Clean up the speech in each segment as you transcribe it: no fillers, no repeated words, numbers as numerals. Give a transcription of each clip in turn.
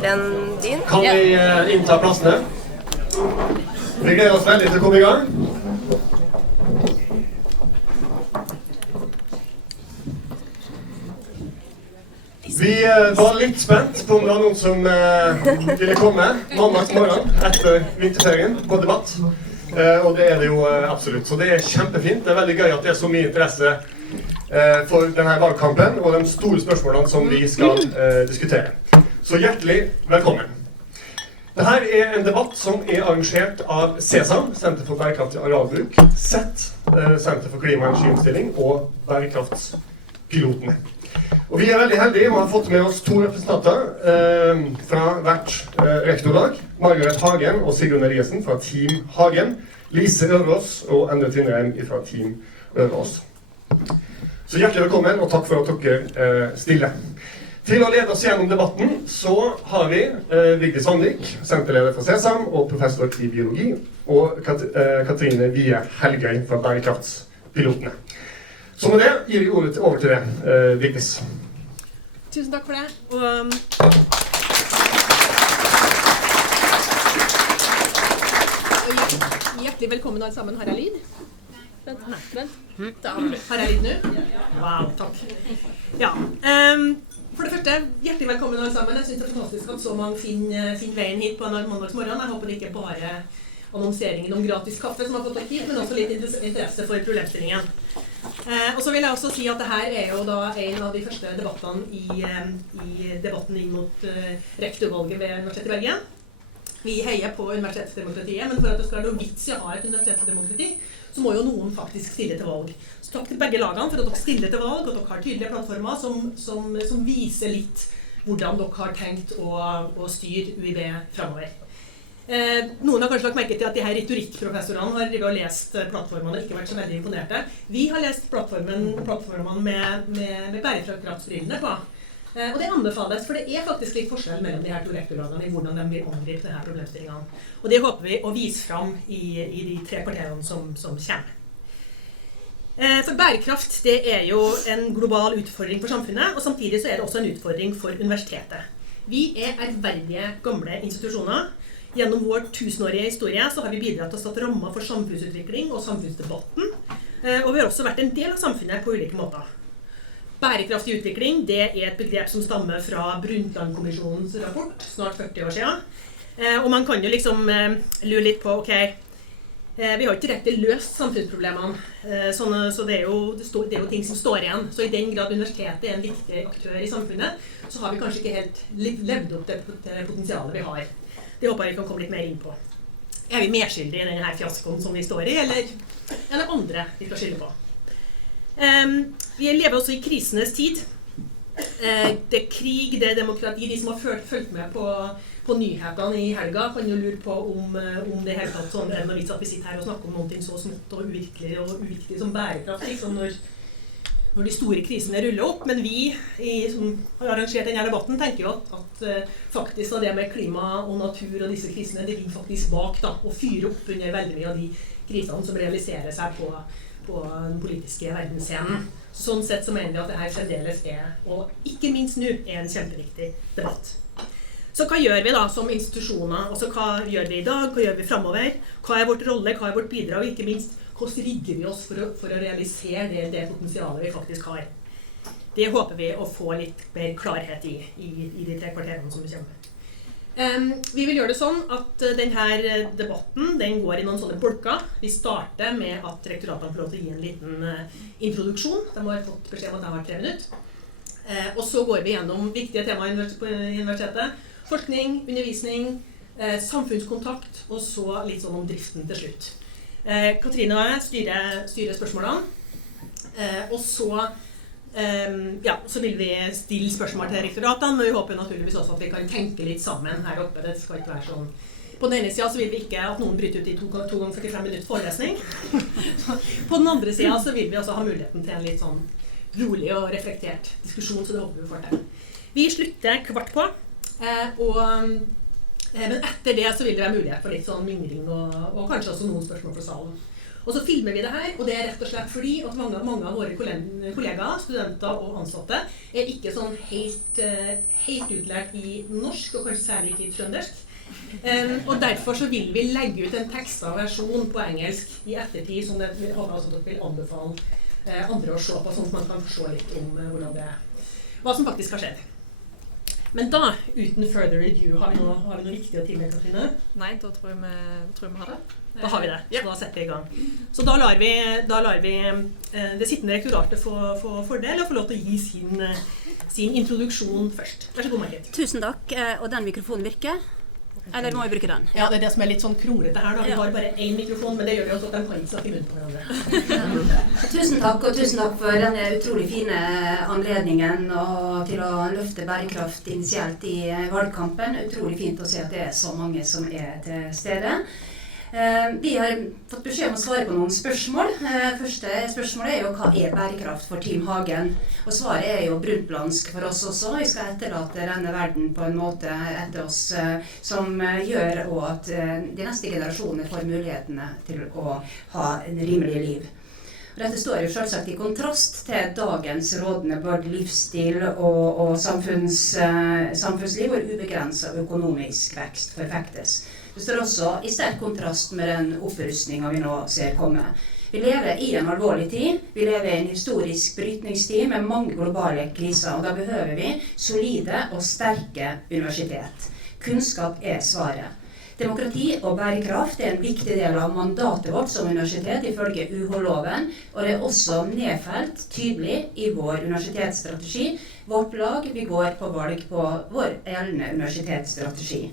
den din? Kan vi innta plassene? Vi gleder oss veldig til å komme i gang. Vi var litt spent på om det var noen som ville komme mandagsmorgen etter vinterferien på debatt. Og det er det jo absolutt. Så det er kjempefint. Det er veldig gøy at det er så mye interesse for denne valgkampen og de store spørsmålene som vi skal diskutere. Så hjertelig velkommen. Dette er en debatt som er arrangert av CESAM, Senter for bærekraftig arealbruk, SET, Senter for klima- og energiomstilling, og bærekraftspilotene. Og vi er veldig heldige og har fått med oss to representanter fra hvert rektorlag. Margaret Hagen og Sigrun Eliassen fra Team Hagen. Lise Ørås og Endre Tvinnereim fra Team Ørås. Så hjertelig velkommen, og takk for at dere stiller. Til å lede oss gjennom debatten så har vi Vigdis Sandvik, senterleder for CESAM og professor i biologi, og Katrine Wie Helgøy fra bærekraftspilotene. Så med det gir vi ordet over til det, Vigdis. Tusen takk for det. Hjertelig velkommen alle sammen. Har jeg lyd? Vent. Har jeg lyd nå? Wow, takk. Ja, for det første, hjertelig velkommen alle sammen. Jeg synes det er fantastisk at så mange finner veien hit på en mandagsmorgen. Jeg håper det ikke bare annonseringen om gratis kaffe som har fått dere hit, men også litt interesse for problemstillingen. Og så vil jeg også si at dette er jo da en av de første debattene i debatten inn mot rektorvalget ved Universitetet i Bergen. Vi heier på universitetsdemokratiet, men for at det skal være noe vits i å ha et universitetsdemokrati, så må jo noen faktisk stille til valg. Så takk til begge lagene for at dere stiller til valg, og dere har tydelige plattformer som viser litt hvordan dere har tenkt å styre UiB fremover. Noen har kanskje lagt merke til at de her retorikkprofessorene har lest plattformene og ikke vært så veldig imponerte. Vi har lest plattformene med bærekraftsbrillene på. Og det anbefales, for det er faktisk litt forskjell mellom de her to rektorlagene i hvordan de vil angripe denne problemstillingen. Og det håper vi å vise fram i de 3 kvarterene som kommer. For bærekraft, det er jo en global utfordring for samfunnet, og samtidig så er det også en utfordring for universitetet. Vi er ærverdige gamle institusjoner. Gjennom vår 1000-årige historie så har vi bidratt til å sette rammer for samfunnsutvikling og samfunnsdebatten, og vi har også vært en del av samfunnet på ulike måter. Bærekraftig utvikling, det er et begrep som stammer fra Brundtland-kommisjonens rapport, snart 40 år siden. Og man kan jo liksom lure litt på, ok, vi har ikke direkte løst samfunnsproblemene, så det er jo ting som står igjen. Så i den grad universitetet er en viktig aktør i samfunnet, så har vi kanskje ikke helt levd opp til potensialet vi har. Det håper jeg vi kan komme litt mer inn på. Er vi medskyldige i denne fiaskoen som vi står i, eller er det andre vi skal skylde på? Vi lever også i krisenes tid. Det er krig, det er demokrati. De som har fulgt med på nyhetene i helga kan jo lure på om det hele tatt sånn er noe vits at vi sitter her og snakker om noe så smått og uvirkelig som bærekraft, liksom når de store krisene ruller opp. Men vi som har arrangert denne debatten tenker jo at faktisk det med klima og natur og disse krisene, det ligger faktisk bak da, og fyrer opp under veldig mye av de krisene som realiserer seg på den politiske verdensscenen. Sånn sett så mener vi at dette fremdeles er, og ikke minst nå, er en kjempeviktig debatt. Så hva gjør vi da som institusjoner? Altså hva gjør vi i dag? Hva gjør vi fremover? Hva er vårt rolle? Hva er vårt bidrag? Og ikke minst, hvordan rigger vi oss for å realisere det potensialet vi faktisk har? Det håper vi å få litt mer klarhet i de 3 kvarterene som kommer. Vi vil gjøre det sånn at denne debatten den går i noen sånne bolker. Vi starter med at rektoratene får lov til å gi en liten introduksjon. De har fått beskjed om at de har 3 minutter. Og så går vi gjennom viktige temaer i universitetet. Forskning, undervisning, samfunnskontakt, og så litt sånn om driften til slutt. Katrine og jeg styrer spørsmålene, og så vil vi stille spørsmål til rektoratene, men vi håper naturligvis også at vi kan tenke litt sammen her oppe. Det skal ikke være sånn. På den ene siden så vil vi ikke at noen bryter ut i 2 ganger 45 minutter forelesning. På den andre siden så vil vi også ha muligheten til en litt sånn rolig og reflektert diskusjon, så det håper vi får til. Vi slutter 15:15, men etter det så vil det være mulighet for litt sånn mingling og kanskje også noen spørsmål fra salen. Og så filmer vi det her, og det rett og slett fordi at mange av våre kollegaer, studenter og ansatte ikke sånn helt utlært i norsk, og kanskje særlig ikke i trøndersk. Og derfor så vil vi legge ut en tekstet versjon på engelsk i ettertid, som jeg håper altså dere vil anbefale andre å se på, sånn at man kan forstå litt om hva som faktisk har skjedd. Men da, uten further ado, har vi noe viktig å tillegge, Katrine? Nei, da tror jeg vi har det. Da har vi det, så da setter vi i gang. Så da lar vi det sittende rektoratet få fordel og få lov til å gi sin introduksjon først. Vær så god, Margit. Tusen takk, og den mikrofonen virker? Eller må jeg bruke den? Ja, det er det som er litt sånn kronglete her da. Vi har bare én mikrofon, men det gjør jo at de kan ikke snakke i munnen på hverandre. Tusen takk, og tusen takk for denne utrolig fine anledningen til å løfte bærekraft initielt i valgkampen. Utrolig fint å se at det er så mange som er til stede. Vi har fått beskjed om å svare på noen spørsmål. Første spørsmål er jo hva er bærekraft for Team Hagen? Og svaret er jo brunplansk for oss også. Vi skal etterlate denne verden på en måte etter oss som gjør at de neste generasjoner får mulighetene til å ha en rimelig liv. Dette står jo selvsagt i kontrast til dagens rådende både livsstil og samfunnsliv hvor ubegrenset økonomisk vekst forfektes. Det står også i sterk kontrast med den opprustningen vi nå ser komme. Vi lever i en alvorlig tid. Vi lever i en historisk brytningstid med mange globale kriser, og da behøver vi solide og sterke universitet. Kunnskap er svaret. Demokrati og bærekraft er en viktig del av mandatet vårt som universitet ifølge UH-loven, og det er også nedfelt tydelig i vår universitetsstrategi. Vårt lag, vi går på valg på vår gjeldende universitetsstrategi.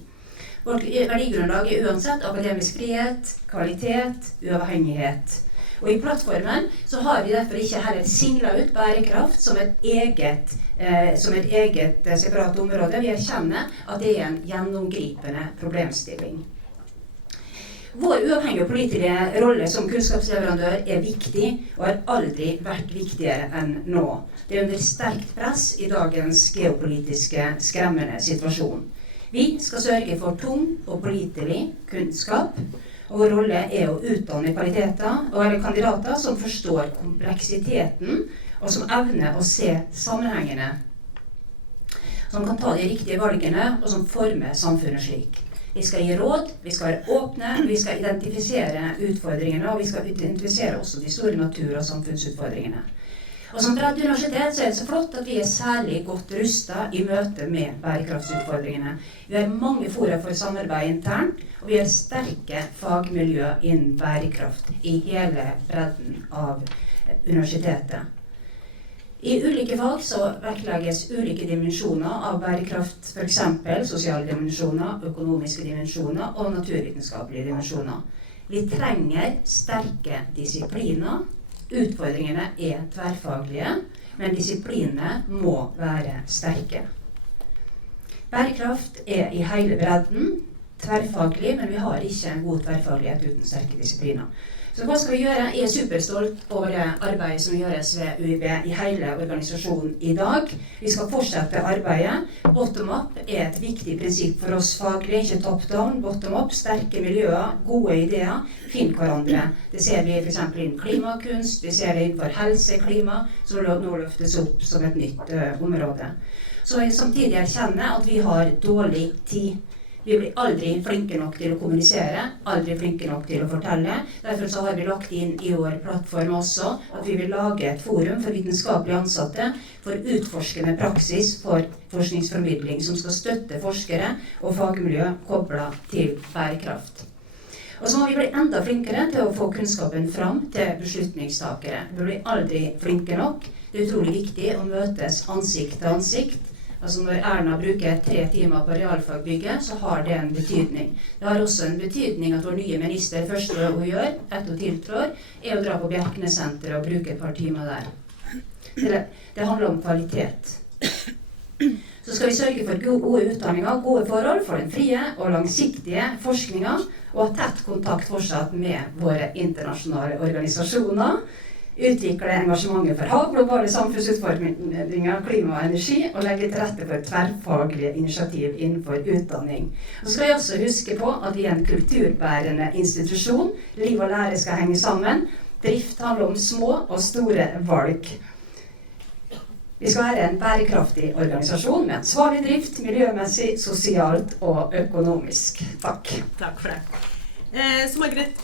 Vårt verdigrunnlag er uansett akademisk frihet, kvalitet, uavhengighet. Og i plattformen så har vi derfor ikke heller singlet ut bærekraft som et eget separat område. Vi erkjenner at det er en gjennomgripende problemstilling. Vår uavhengige politiske rolle som kunnskapsleverandør er viktig og har aldri vært viktigere enn nå. Det er under sterkt press i dagens geopolitiske skremmende situasjon. Vi skal sørge for tung og pålitelig kunnskap, og vår rolle er å utdanne kandidater som forstår kompleksiteten, og som evner å se sammenhengene, som kan ta de riktige valgene, og som former samfunnet slik. Vi skal gi råd, vi skal være åpne, vi skal identifisere utfordringene, og vi skal identifisere også de store natur- og samfunnsutfordringene. Og som universitet så er det så flott at vi er særlig godt rustet i møte med bærekraftsutfordringene. Vi har mange fora for samarbeid internt, og vi har sterke fagmiljø innen bærekraft i hele bredden av universitetet. I ulike fag så vektlegges ulike dimensjoner av bærekraft, for eksempel sosiale dimensjoner, økonomiske dimensjoner og naturvitenskapelige dimensjoner. Vi trenger sterke disipliner. Utfordringene er tverrfaglige, men disiplinene må være sterke. Bærekraft er i hele bredden, tverrfaglig, men vi har ikke en god tverrfaglighet uten sterke disipliner. Så hva skal vi gjøre? Jeg er superstolt over det arbeidet som gjøres ved UiB i hele organisasjonen i dag. Vi skal fortsette arbeidet. Bottom-up er et viktig prinsipp for oss faglig, ikke top-down. Bottom-up, sterke miljøer, gode ideer, finn hverandre. Det ser vi for eksempel innen klimakunst, vi ser det innenfor helse-klima, som nå løftes opp som et nytt område. Så vi samtidig erkjenner at vi har dårlig tid. Vi blir aldri flinke nok til å kommunisere, aldri flinke nok til å fortelle. Derfor så har vi lagt inn i vår plattform også at vi vil lage et forum for vitenskapelige ansatte for utforskende praksis for forskningsformidling som skal støtte forskere og fagmiljø koblet til bærekraft. Og så må vi bli enda flinkere til å få kunnskapen fram til beslutningstakere. Vi blir aldri flinke nok. Det er utrolig viktig å møtes ansikt til ansikt. Altså når Erna bruker 3 timer på realfagbygget, så har det en betydning. Det har også en betydning at vår nye minister første hun gjør, etter hun tiltrår, er å dra på Bjerknessenteret og bruke et par timer der. Det handler om kvalitet. Så skal vi sørge for gode utdanninger, gode forhold for den frie og langsiktige forskningen, og ha tett kontakt fortsatt med våre internasjonale organisasjoner. utvikle engasjementet for hav, globale samfunnsutfordringer, klima og energi, og legge til rette for tverrfaglige initiativ innenfor utdanning. Så skal vi også huske på at vi en kulturbærende institusjon. Liv og lære skal henge sammen. Drift handler om små og store valg. Vi skal være en bærekraftig organisasjon med ansvarlig drift, miljømessig, sosialt og økonomisk. Takk. Takk for det. Så Margaret,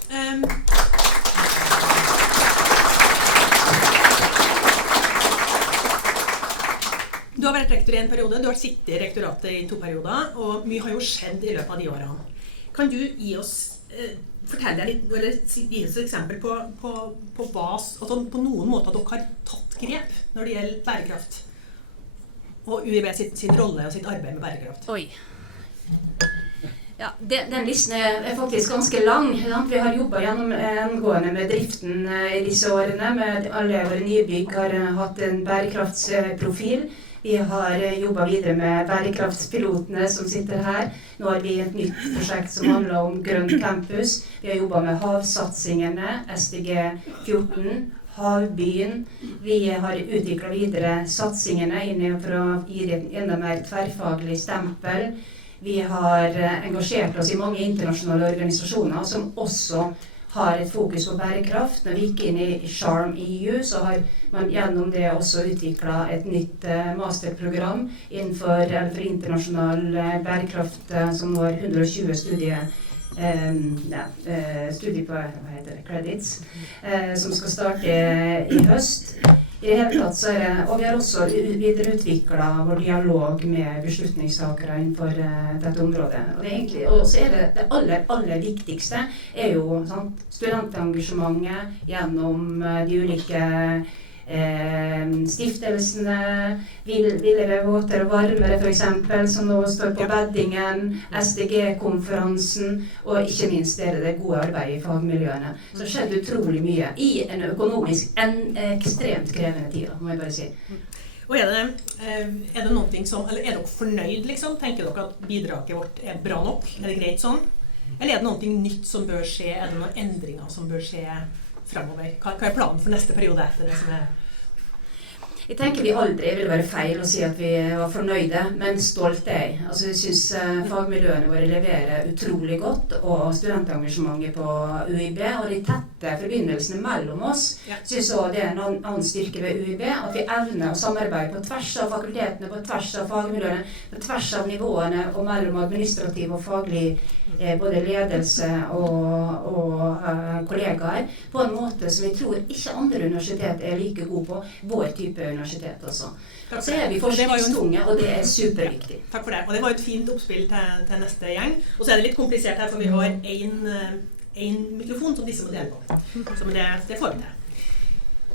du har vært rektor i en periode, du har sittet i rektoratet i 2 perioder, og mye har jo skjedd i løpet av de årene. Kan du gi oss, fortelle deg litt, eller gi oss et eksempel på hva, altså på noen måter dere har tatt grep når det gjelder bærekraft, og UiB sin rolle og sitt arbeid med bærekraft? Oi. Ja, den listen er faktisk ganske lang. Vi har jobbet gjennomgående med driften i disse årene. Med alle våre nye bygg har hatt en bærekraftsprofil. Vi har jobbet videre med bærekraftspilotene som sitter her. Nå har vi et nytt prosjekt som handler om grønn campus. Vi har jobbet med havsatsingene, SDG 14, havbyen. Vi har utviklet videre satsingene for å gi det enda mer tverrfaglig stempel. Vi har engasjert oss i mange internasjonale organisasjoner som også har et fokus på bærekraft. Når vi gikk inn i Charm EU, så har man gjennom det også utviklet et nytt masterprogram for internasjonal bærekraft som når 120 credits, som skal starte i høst. I det hele tatt så og vi har også videreutviklet vår dialog med beslutningstakere innenfor dette området. Og det egentlig, og så det aller viktigste jo studentengasjementet gjennom de ulike stiftelsene, Villere, våtere og varmere for eksempel, som nå står på beddingen, SDG-konferansen, og ikke minst det gode arbeidet i fagmiljøene. Så det skjedde utrolig mye i en økonomisk, ekstremt krevende tid, må jeg bare si. Og det noen ting som, eller dere fornøyd liksom? Tenker dere at bidraget vårt bra nok? Det greit sånn? Eller det noe nytt som bør skje? Det noen endringer som bør skje fremover? Hva planen for neste periode etter det som Jeg tenker vi aldri vil være feil å si at vi var fornøyde, men stolte jeg. Altså, jeg synes fagmiljøene våre leverer utrolig godt, og studentengasjementet på UiB, og de tette forbindelsene mellom oss, synes også det en annen styrke ved UiB, at vi evner å samarbeide på tvers av fakultetene, på tvers av fagmiljøene, på tvers av nivåene, og mellom administrativ og faglig både ledelse og kollegaer, på en måte som jeg tror ikke andre universitet like gode på, vår type universitet også. Så vi forskningstunge, og det superviktig. Takk for det. Og det var et fint oppspill til neste gjeng. Og så det litt komplisert her, for vi har en mikrofon som disse må dele på. Så det får vi til.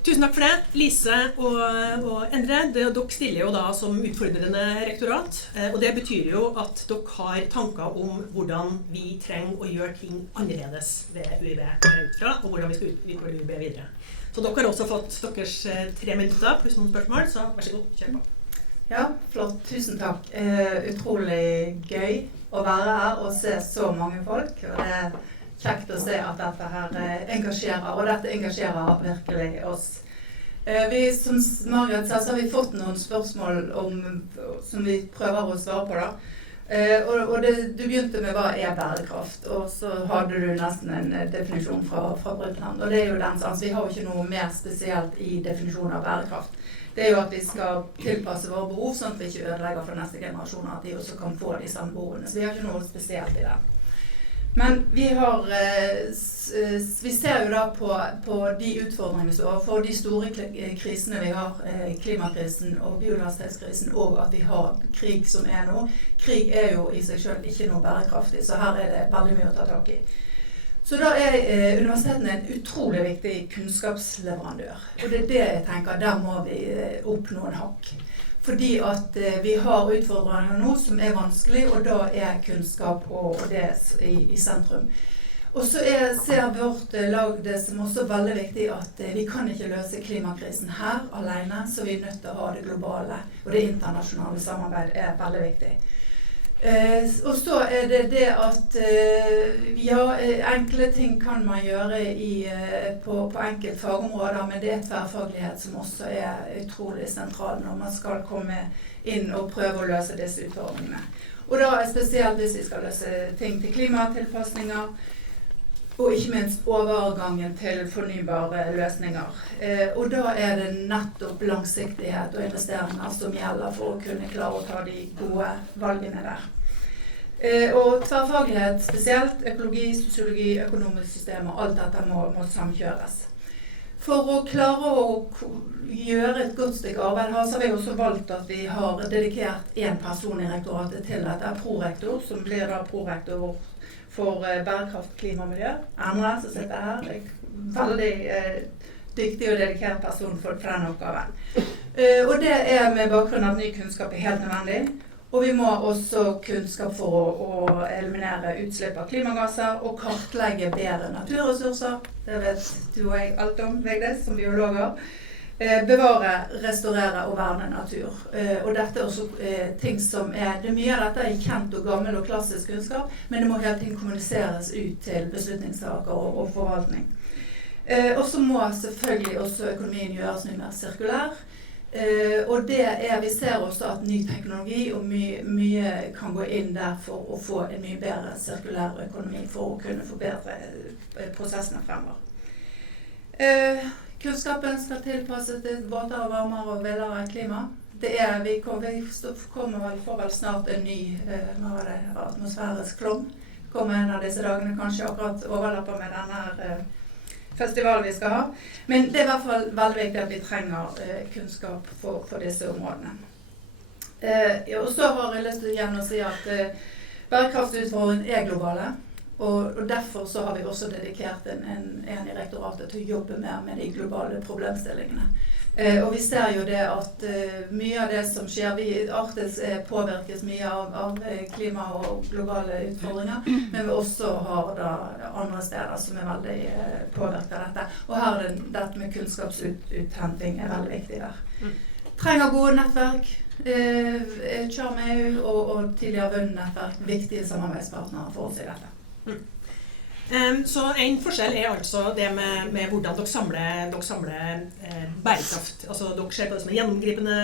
Tusen takk for det, Lise og Endre. Dere stiller jo da som utfordrende rektorat, og det betyr jo at dere har tanker om hvordan vi trenger å gjøre ting annerledes ved UiB ut fra, og hvordan vi skal utvikle UiB videre. Så dere har også fått deres 3 minutter pluss noen spørsmål, så vær så god, kjør på. Ja, flott. Tusen takk. Utrolig gøy å være her og se så mange folk, og det kjekt å se at dette her engasjerer, og dette engasjerer virkelig oss. Som Margaret sa, så har vi fått noen spørsmål som vi prøver å svare på da. Og du begynte med hva bærekraft, og så hadde du nesten en definisjon fra Brundtland. Og det jo den, altså, vi har jo ikke noe mer spesielt i definisjonen av bærekraft. Det jo at vi skal tilpasse våre behov, sånn at vi ikke ødelegger for neste generasjon, at de også kan få de samme behovene. Så vi har ikke noe spesielt i det. Men vi ser jo da på de utfordringene vi står overfor, de store krisene vi har, klimakrisen og biodiversitetskrisen, og at vi har krig som nå. Krig jo i seg selv ikke noe bærekraftig, så her det veldig mye å ta tak i. Så da universitetene en utrolig viktig kunnskapsleverandør, og det det jeg tenker, der må vi oppnå en hakk. Fordi at vi har utfordringer nå som vanskelig, og da kunnskap og det i sentrum. Og så ser vårt lag det som også veldig viktig at vi kan ikke løse klimakrisen her alene, så vi nødt til å ha det globale, og det internasjonale samarbeid veldig viktig. Og så det at enkle ting kan man gjøre på enkelte fagområder, men det tverrfaglighet som også utrolig sentral når man skal komme inn og prøve å løse disse utfordringene. Og da spesielt hvis vi skal løse ting til klimatilpasninger, og ikke minst overgangen til fornybare løsninger. Og da det nettopp langsiktighet og investeringer som gjelder for å kunne klare å ta de gode valgene der. Og tverrfaglighet spesielt, økologi, sosiologi, økonomisk system og alt dette må samkjøres. For å klare å gjøre et godt stykke arbeid her, så har vi også valgt at vi har dedikert en person i rektoratet til dette, prorektor, som blir da prorektor for bærekraft, klima og miljø. Andre som sitter her, veldig dyktig og dedikert person for den oppgaven. Og det med bakgrunn av ny kunnskap helt nødvendig. Og vi må også kunnskap for å eliminere utslipp av klimagasser og kartlegge bedre naturressurser. Det vet du og jeg alt om, Vigdis, som biologer. Bevare, restaurere og verne natur. Og dette også ting som det mye av dette kjent og gammel og klassisk kunnskap, men det må hele tiden kommuniseres ut til beslutningstakere og forvaltning. Og så må selvfølgelig også økonomien gjøres mye mer sirkulær. Og vi ser også at ny teknologi og mye kan gå inn der for å få en mye bedre sirkulær økonomi for å kunne forbedre prosessene fremover. Kunnskapen skal tilpasses til våtere, varmere og villere klima. Vi får vel snart en ny atmosfærisk flom. Kommer en av disse dagene, kanskje akkurat overlapper med denne festivalen vi skal ha. Men det i hvert fall veldig viktig at vi trenger kunnskap for disse områdene. Og så har jeg lyst til igjen å si at bærekraftutfordringene globale. Og derfor så har vi også dedikert en i rektoratet til å jobbe mer med de globale problemstillingene. Og vi ser jo det at mye av det som skjer, Arktis påvirkes mye av klima og globale utfordringer, men vi også har da andre steder som veldig påvirket av dette. Og her dette med kunnskapsuthenting veldig viktig der. Trenger gode nettverk, Charm EU og tidligere vunnenettverk, viktige samarbeidspartnere for oss i dette. Så en forskjell altså det med hvordan dere samler bærekraft. Altså dere ser på det som en gjennomgripende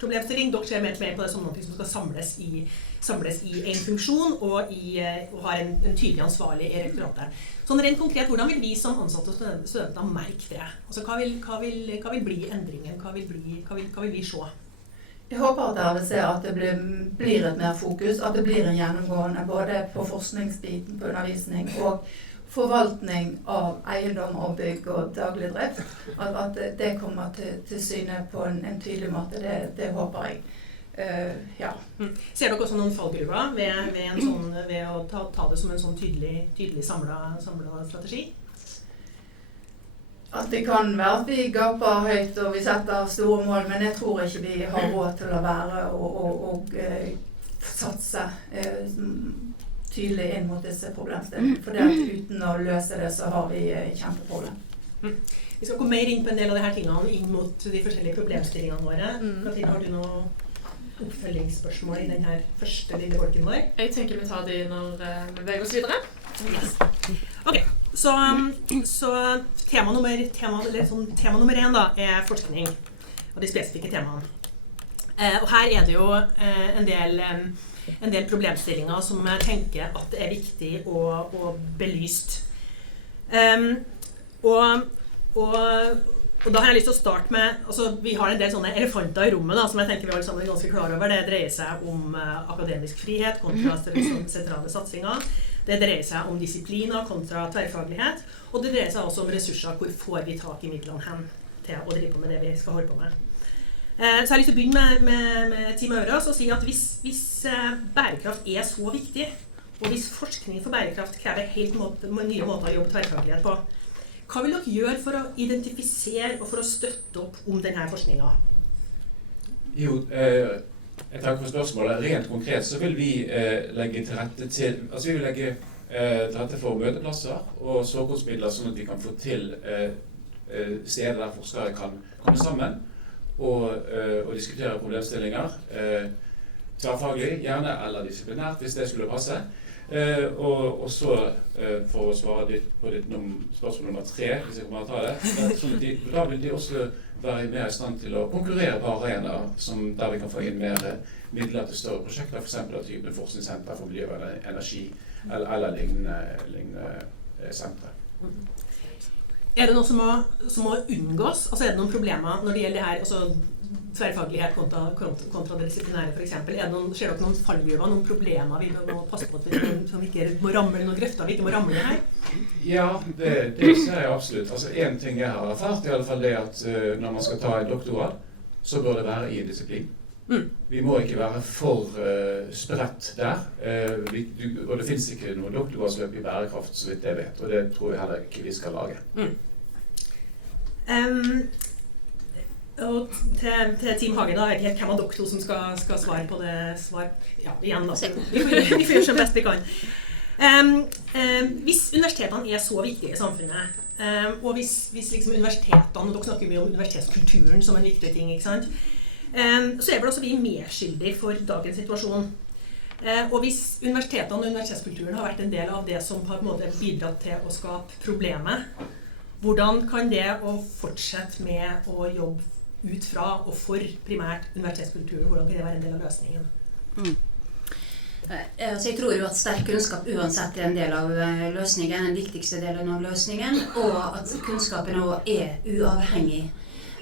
problemstilling, dere ser mer på det som noe som skal samles i en funksjon og har en tydelig ansvarlig i rektoratet. Sånn rent konkret, hvordan vil vi som ansatte og studenter merke det? Altså hva vil bli endringen? Hva vil vi se? Jeg håper at dere vil se at det blir et mer fokus, at det blir en gjennomgående både på forskningsbiten, på undervisning og forvaltning av eiendom og bygg og daglig drift. At det kommer til syne på en tydelig måte, det håper jeg. Ja. Ser dere også noen fallgruver ved å ta det som en sånn tydelig samlet strategi? At det kan være at vi gaper høyt og vi setter store mål, men jeg tror ikke vi har råd til å være og satse tydelig inn mot disse problemstillingene. For det at uten å løse det, så har vi kjempeproblem. Vi skal komme mer inn på en del av disse tingene inn mot de forskjellige problemstillingene våre. Katrine, har du noen oppfølgingsspørsmål i denne første lille bolken vår? Jeg tenker vi tar de når vi beveger oss videre. Yes. Ok, så tema nummer 1 da, forskning og de spesifikke temaene. Og her det jo en del problemstillinger som jeg tenker at det viktig å belyst. Og da har jeg lyst til å starte med, altså vi har en del sånne elefanter i rommet da, som jeg tenker vi alle sammen er ganske klar over. Det dreier seg om akademisk frihet kontra sentrale satsinger. Det dreier seg om disipliner kontra tverrfaglighet, og det dreier seg også om ressurser. Hvor får vi tak i midlene hen til å drive på med det vi skal holde på med? Så jeg har lyst til å begynne med Team Øvras og si at hvis bærekraft så viktig, og hvis forskning for bærekraft krever helt nye måter å jobbe tverrfaglighet på, hva vil dere gjøre for å identifisere og for å støtte opp om denne forskningen? Jo, jeg takker for spørsmålet. Rent konkret så vil vi legge til rette for møteplasser og såkornsmidler, sånn at vi kan få til steder der forskere kan komme sammen og diskutere problemstillinger. tverrfaglig, gjerne, eller disiplinært, hvis det skulle passe. Og så, for å svare på spørsmål nummer 3, hvis jeg kommer til å ta det, da vil de også være mer i stand til å konkurrere på arenaer der vi kan få inn mer midler til større prosjekter, for eksempel av typen forskningssenter for miljø og energi, eller lignende sentre. Er det noe som må unngås? Altså er det noen problemer når det gjelder det her, altså tverrfaglighet kontra det disiplinære for eksempel? Ser dere noen fallgruver, noen problemer vi må passe på at vi ikke må ramle noen grøfter, vi ikke må ramle her? Ja, det ser jeg absolutt. Altså en ting jeg har erfart, i alle fall det at når man skal ta en doktorgrad, så bør det være i en disiplin. Vi må ikke være for spredt der, og det finnes ikke noe doktorgradsløp i bærekraft, så vidt jeg vet, og det tror jeg heller ikke vi skal lage. Og til Team Hagen da, jeg vet ikke hvem av dere to som skal svare på det ja, igjen da, vi får gjøre som best vi kan. Hvis universitetene så viktige i samfunnet, og hvis liksom universitetene, og dere snakker mye om universitetskulturen som en viktig ting, ikke sant? Så vel også vi medskyldige for dagens situasjon. Og hvis universitetene og universitetskulturen har vært en del av det som har på en måte bidratt til å skape problemet, hvordan kan det å fortsette med å jobbe ut fra og for primært universitetskulturen, hvordan kan det være en del av løsningen? Så jeg tror jo at sterk kunnskap uansett en del av løsningen, den viktigste delen av løsningen, og at kunnskapen også uavhengig.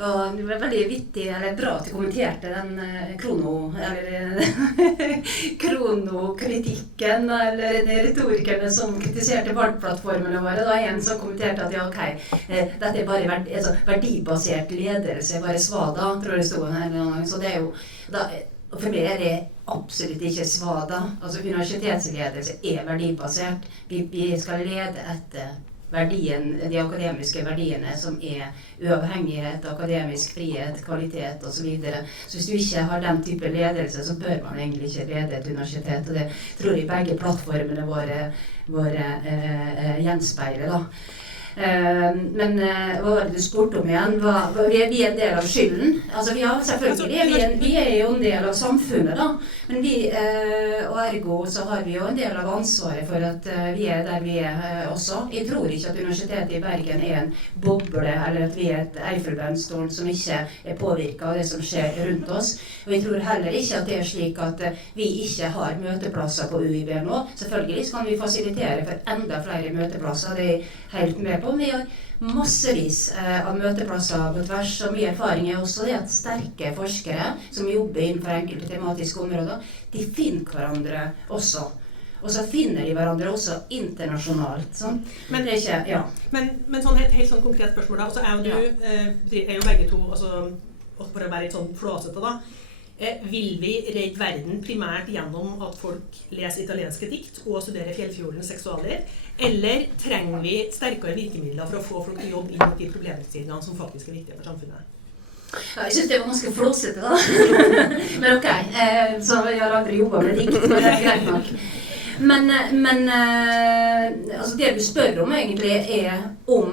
Og det ble veldig vittig, eller bra at du kommenterte den kronokritikken, eller de retorikerne som kritiserte valgplattformene våre. Da en som kommenterte at ja, ok, dette bare verdibasert ledelse, bare svada, tror jeg det stod her en gang. Så det jo, for meg det absolutt ikke svada. Altså universitetsledelse verdibasert. Vi skal lede etter de akademiske verdiene som uavhengighet, akademisk frihet, kvalitet og så videre. Så hvis du ikke har den type ledelse, så bør man egentlig ikke lede et universitet. Og det tror jeg begge plattformene våre gjenspeiler da. Men hva var det du spurte om igjen? Vi en del av skylden. Altså selvfølgelig, vi jo en del av samfunnet da. Men og ergo så har vi jo en del av ansvaret for at vi der vi også. Jeg tror ikke at Universitetet i Bergen en boble, eller at vi et Eiffelbeinstårn som ikke påvirket av det som skjer rundt oss. Og jeg tror heller ikke at det slik at vi ikke har møteplasser på UiB nå. Selvfølgelig kan vi fasilitere for enda flere møteplasser, det helt med på. Vi har massevis av møteplasser på tvers, og mye erfaring også det at sterke forskere som jobber innenfor enkelte tematiske områder, de finner hverandre også. Og så finner de hverandre også internasjonalt. Sånn. Men det ikke, ja. Men sånn helt sånn konkret spørsmål da, og så du jo begge to, altså, for å være litt sånn flåsete da, vil vi redde verden primært gjennom at folk leser italienske dikt og studerer Fjellfjordens seksualer, eller trenger vi sterkere virkemidler for å få folk til jobb inn i problemstillingene som faktisk viktige for samfunnet? Ja, jeg synes det var ganske flåsete da. Men ok, så jeg har aldri jobbet med dikt, men det greit nok. Men altså det du spør om egentlig om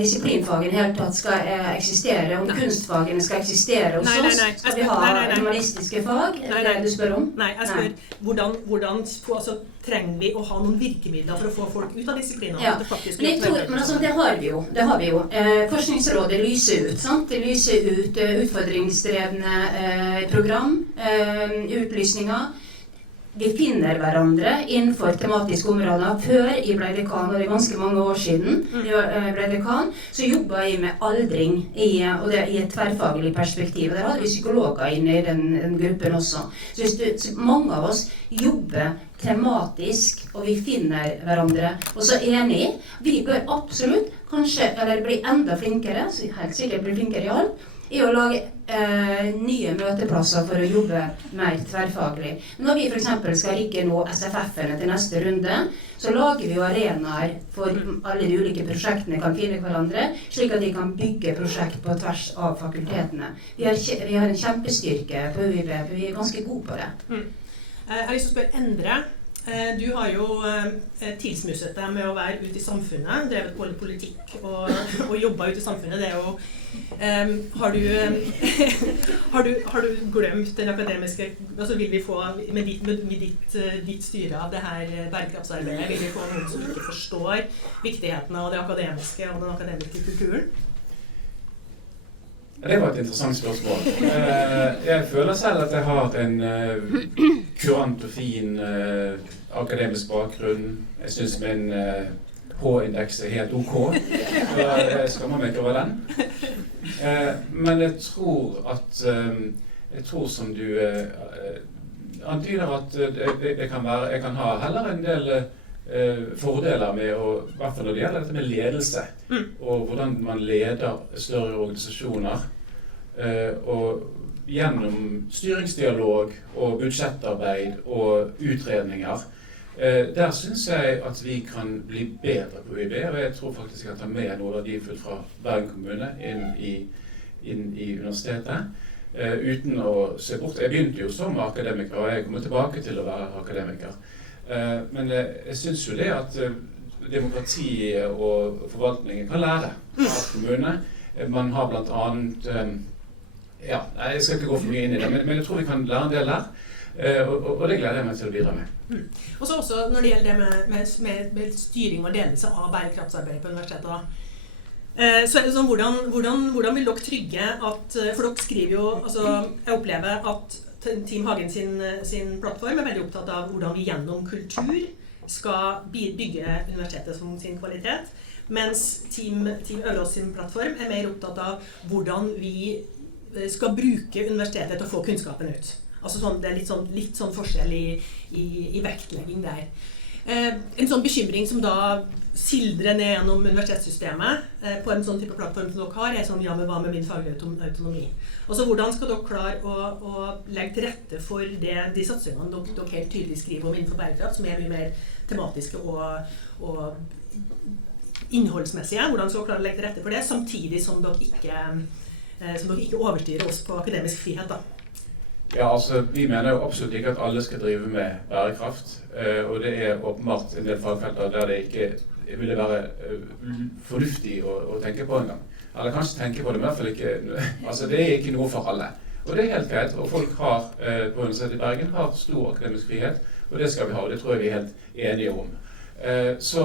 disiplinfagene helt tatt skal eksistere, om kunstfagene skal eksistere hos oss, skal vi ha humanistiske fag, det du spør om? Nei, jeg spør hvordan trenger vi å ha noen virkemidler for å få folk ut av disiplinene? Ja, men jeg tror, altså, det har vi jo. Forskningsrådet lyser ut, sant? Det lyser ut utfordringsdrevne program, utlysninger. Vi finner hverandre innenfor tematiske områder. Før jeg ble dekan, og det ganske mange år siden jeg ble dekan, så jobbet jeg med aldring og det i et tverrfaglig perspektiv. Der hadde vi psykologer inne i den gruppen også. Så mange av oss jobber tematisk, og vi finner hverandre. Og så enig, vi bør absolutt kanskje, eller bli enda flinkere, så vi helt sikkert blir flinkere i alt, i å lage nye møteplasser for å jobbe mer tverrfaglig. Når vi for eksempel skal rigge nå SFF-ene til neste runde, så lager vi jo arenaer for alle de ulike prosjektene kan finne hverandre, slik at de kan bygge prosjekt på tvers av fakultetene. Vi har en kjempestyrke på UiB, for vi ganske gode på det. Jeg har lyst til å spørre Endre. Du har jo tilsmusset deg med å være ute i samfunnet, drevet både politikk og jobbet ute i samfunnet. Det er jo, har du glemt den akademiske, altså vil vi få, med ditt styre av det her bærekraftsarbeidet, vil vi få noen som ikke forstår viktigheten av det akademiske og den akademiske kulturen? Det var et interessant spørsmål. Jeg føler selv at jeg har en kurant og fin akademisk bakgrunn. Jeg synes min H-indeks er helt ok, så jeg skammer meg ikke over den. Men jeg tror som du antyder at jeg kan ha heller en del fordeler med i hvert fall når det gjelder dette med ledelse, og hvordan man leder større organisasjoner, og gjennom styringsdialog og budsjettarbeid og utredninger. Der synes jeg at vi kan bli bedre på UiB, og jeg tror faktisk jeg kan ta med noe verdifullt fra Bergen kommune inn i universitetet, uten å se bort. Jeg begynte jo som akademiker, og jeg kommer tilbake til å være akademiker. Men jeg synes jo det at demokratiet og forvaltningen kan lære av kommunene. Man har blant annet, jeg skal ikke gå for mye inn i det, men jeg tror vi kan lære en del der, og det gleder jeg meg til å bidra med. Og så også når det gjelder det med styring og ledelse av bærekraftsarbeidet på universitetet da. Så er det sånn, hvordan vil dere trygge at, for dere skriver jo, altså jeg opplever at Team Hagen sin plattform er veldig opptatt av hvordan vi gjennom kultur skal bygge universitetet som sin kvalitet, mens Team Øvrås sin plattform er mer opptatt av hvordan vi skal bruke universitetet til å få kunnskapen ut. Altså sånn, det er litt sånn forskjell i vektlegging der. En sånn bekymring som da sildrer ned gjennom universitetssystemet på en sånn type plattform som dere har, er sånn, ja, men hva med min faglige autonomi? Altså, hvordan skal dere klare å legge til rette for de satsingene dere helt tydelig skriver om innenfor bærekraft, som er mye mer tematiske og innholdsmessige? Hvordan skal dere klare å legge til rette for det, samtidig som dere ikke overstyrer oss på akademisk frihet da? Ja, altså, vi mener jo absolutt ikke at alle skal drive med bærekraft, og det er åpenbart en del fagfelter der det ikke ville være fornuftig å tenke på en gang. Eller kanskje tenke på det, men i hvert fall ikke, altså det er ikke noe for alle. Og det er helt greit, og folk har, på Universitetet i Bergen, har stor akademisk frihet, og det skal vi ha, og det tror jeg vi er helt enige om. Så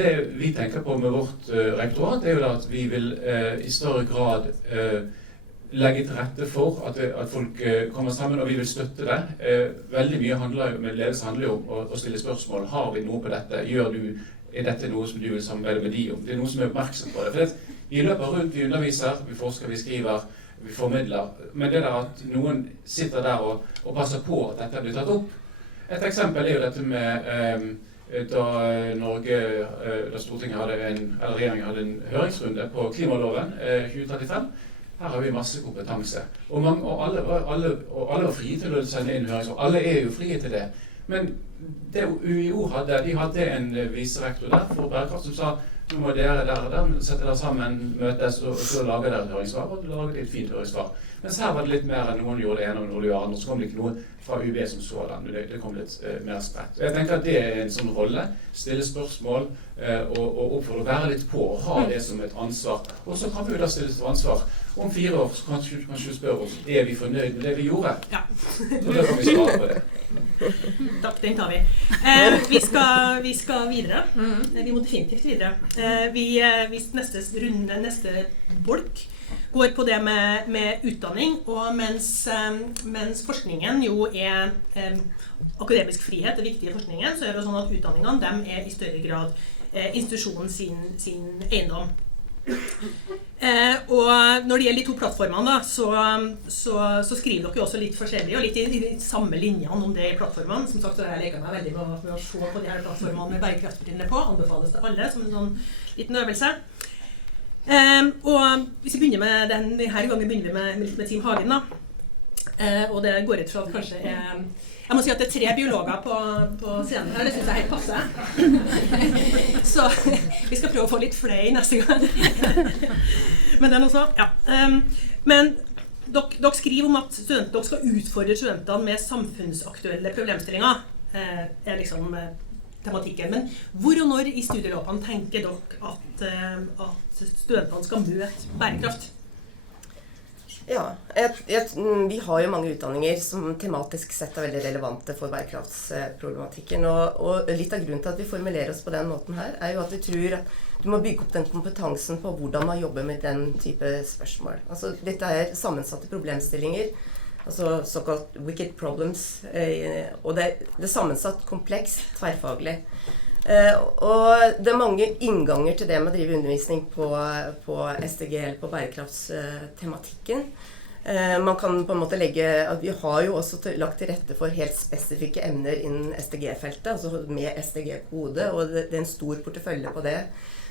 det vi tenker på med vårt rektorat er jo da at vi vil i større grad legge til rette for at folk kommer sammen, og vi vil støtte det. Veldig mye med ledelse handler jo om å stille spørsmål. Har vi noe på dette? Er dette noe som du vil samarbeide med de om? Det er noe som er oppmerksom på det. For vi løper rundt, vi underviser, vi forsker, vi skriver, vi formidler. Men det der at noen sitter der og passer på at dette blir tatt opp. Et eksempel er jo dette med da Stortinget regjeringen hadde en høringsrunde på klimaloven 2035. Her har vi masse kompetanse, og alle var frie til å sende inn høringsråd. Alle er jo frie til det. Men det UiO hadde, de hadde en viserektor der for bærekraft som sa nå må dere der sette dere sammen, møtes og så lager dere et høringssvar, og lager et fint høringssvar. Mens her var det litt mer enn noen gjorde det ene og noen gjorde det andre, så kom det ikke noe fra UiB som sådan. Det kom litt mer spredt. Jeg tenker at det er en sånn rolle, stille spørsmål og oppfordre å være litt på og ha det som et ansvar. Og så kan vi jo da stille til ansvar. Om 4 år så kanskje du spørre oss, er vi fornøyd med det vi gjorde? Ja. Så da kan vi svare på det. Takk, den tar vi. Vi skal videre. Vi må definitivt videre. Neste bolk går på det med utdanning, og mens forskningen jo er akademisk frihet, det viktige forskningen, så er det sånn at utdanningene, dem er i større grad institusjonen sin eiendom. Og når det gjelder de to plattformene da, så skriver dere jo også litt forskjellig og litt i samme linjene om det i plattformene. Som sagt så har jeg leket meg veldig med å se på de her plattformene med bærekraftbrillene på, anbefales til alle som en sånn liten øvelse. Og hvis vi begynner med denne gangen begynner vi med Team Hagen da, og det går ut fra at kanskje jeg må si at det er 3 biologer på scenen her, det synes jeg er helt passe. Så vi skal prøve å få litt flere neste gang. Men den også, ja. Men dere skriver om at dere skal utfordre studentene med samfunnsaktuelle problemstillinger. liksom tematikken. Men hvor og når i studieløpene tenker dere at studentene skal møte bærekraft? Ja, vi har jo mange utdanninger som tematisk sett er veldig relevante for bærekraftsproblematikken. Og litt av grunnen til at vi formulerer oss på den måten her, er jo at vi tror at du må bygge opp den kompetansen på hvordan man jobber med den type spørsmål. Altså, dette er sammensatte problemstillinger, altså såkalt wicked problems, og det er sammensatt, komplekst, tverrfaglig. Og det er mange innganger til det med å drive undervisning på SDG eller på bærekraftstematikken. Man kan på en måte legge at vi har jo også lagt til rette for helt spesifikke emner innen SDG-feltet, altså med SDG-kode, og det er en stor portefølje på det.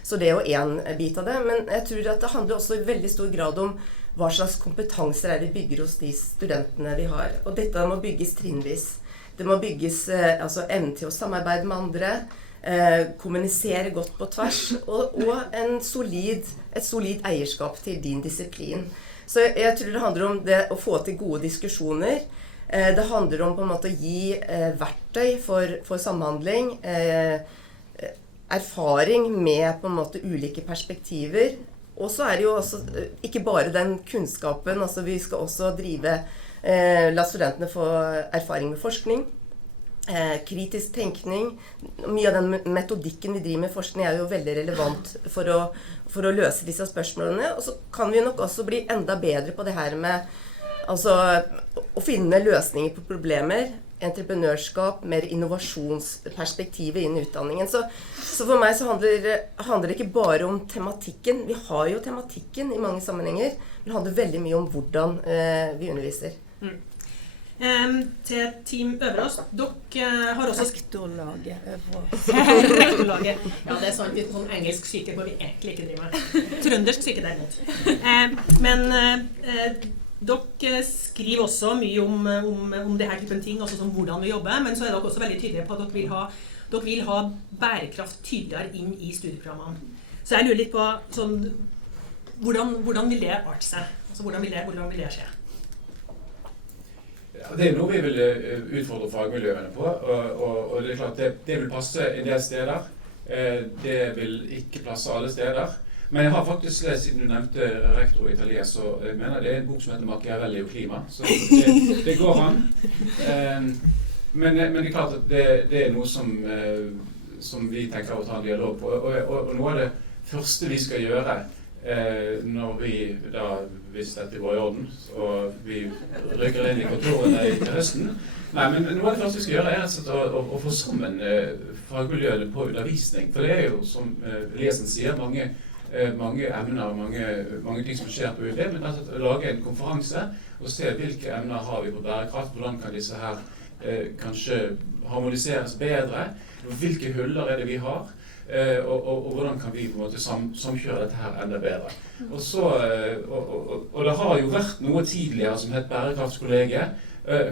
Så det er jo en bit av det, men jeg tror at det handler også i veldig stor grad om hva slags kompetanser er vi bygger hos de studentene vi har. Og dette må bygges trinnvis. Det må bygges altså evne til å samarbeide med andre, kommunisere godt på tvers, og et solid eierskap til din disiplin. Så jeg tror det handler om det å få til gode diskusjoner. Det handler om på en måte å gi verktøy for samhandling, erfaring med på en måte ulike perspektiver. Og så er det jo også ikke bare den kunnskapen, altså vi skal også la studentene få erfaring med forskning, kritisk tenkning. Mye av den metodikken vi driver med forskning er jo veldig relevant for å løse disse spørsmålene. Og så kan vi nok også bli enda bedre på det her med altså, å finne løsninger på problemer, entreprenørskap, mer innovasjonsperspektivet innen utdanningen. Så for meg så handler det ikke bare om tematikken. Vi har jo tematikken i mange sammenhenger, men det handler veldig mye om hvordan vi underviser. Til Team Øverås, dere har også Rektorlaget Øverås. Rektorlaget. Ja, det er sånn litt sånn engelsk syke hvor vi egentlig ikke driver med. Trøndersk syke derimot. Men dere skriver også mye om det her typen ting, altså som hvordan vi jobber, men så er dere også veldig tydelige på at dere vil ha bærekraft tydeligere inn i studieprogrammene. Så jeg lurer litt på sånn, hvordan vil det arte seg? Altså hvordan vil det skje? Ja, det er noe vi vil utfordre fagmiljøene på, og det er klart det vil passe en del steder. Det vil ikke passe alle steder. Men jeg har faktisk lest, siden du nevnte rektor i Italia, så jeg mener det er en bok som heter Machiavelli og klima, så det går an. Men det er klart at det er noe som vi tenker å ta en dialog på, og noe av det første vi skal gjøre når vi da, hvis dette går i orden, og vi rykker inn i kontorene til høsten. Nei, men noe av det første vi skal gjøre er å få sammen fagmiljøene på undervisning, for det er jo, som Eliassen sier, mange emner og mange ting som skjer på UD, men å lage en konferanse og se hvilke emner har vi på bærekraft, hvordan kan disse her kanskje harmoniseres bedre, hvilke huller er det vi har, og hvordan kan vi på en måte samkjøre dette her enda bedre. Og det har jo vært noe tidligere som het bærekraftskollegiet.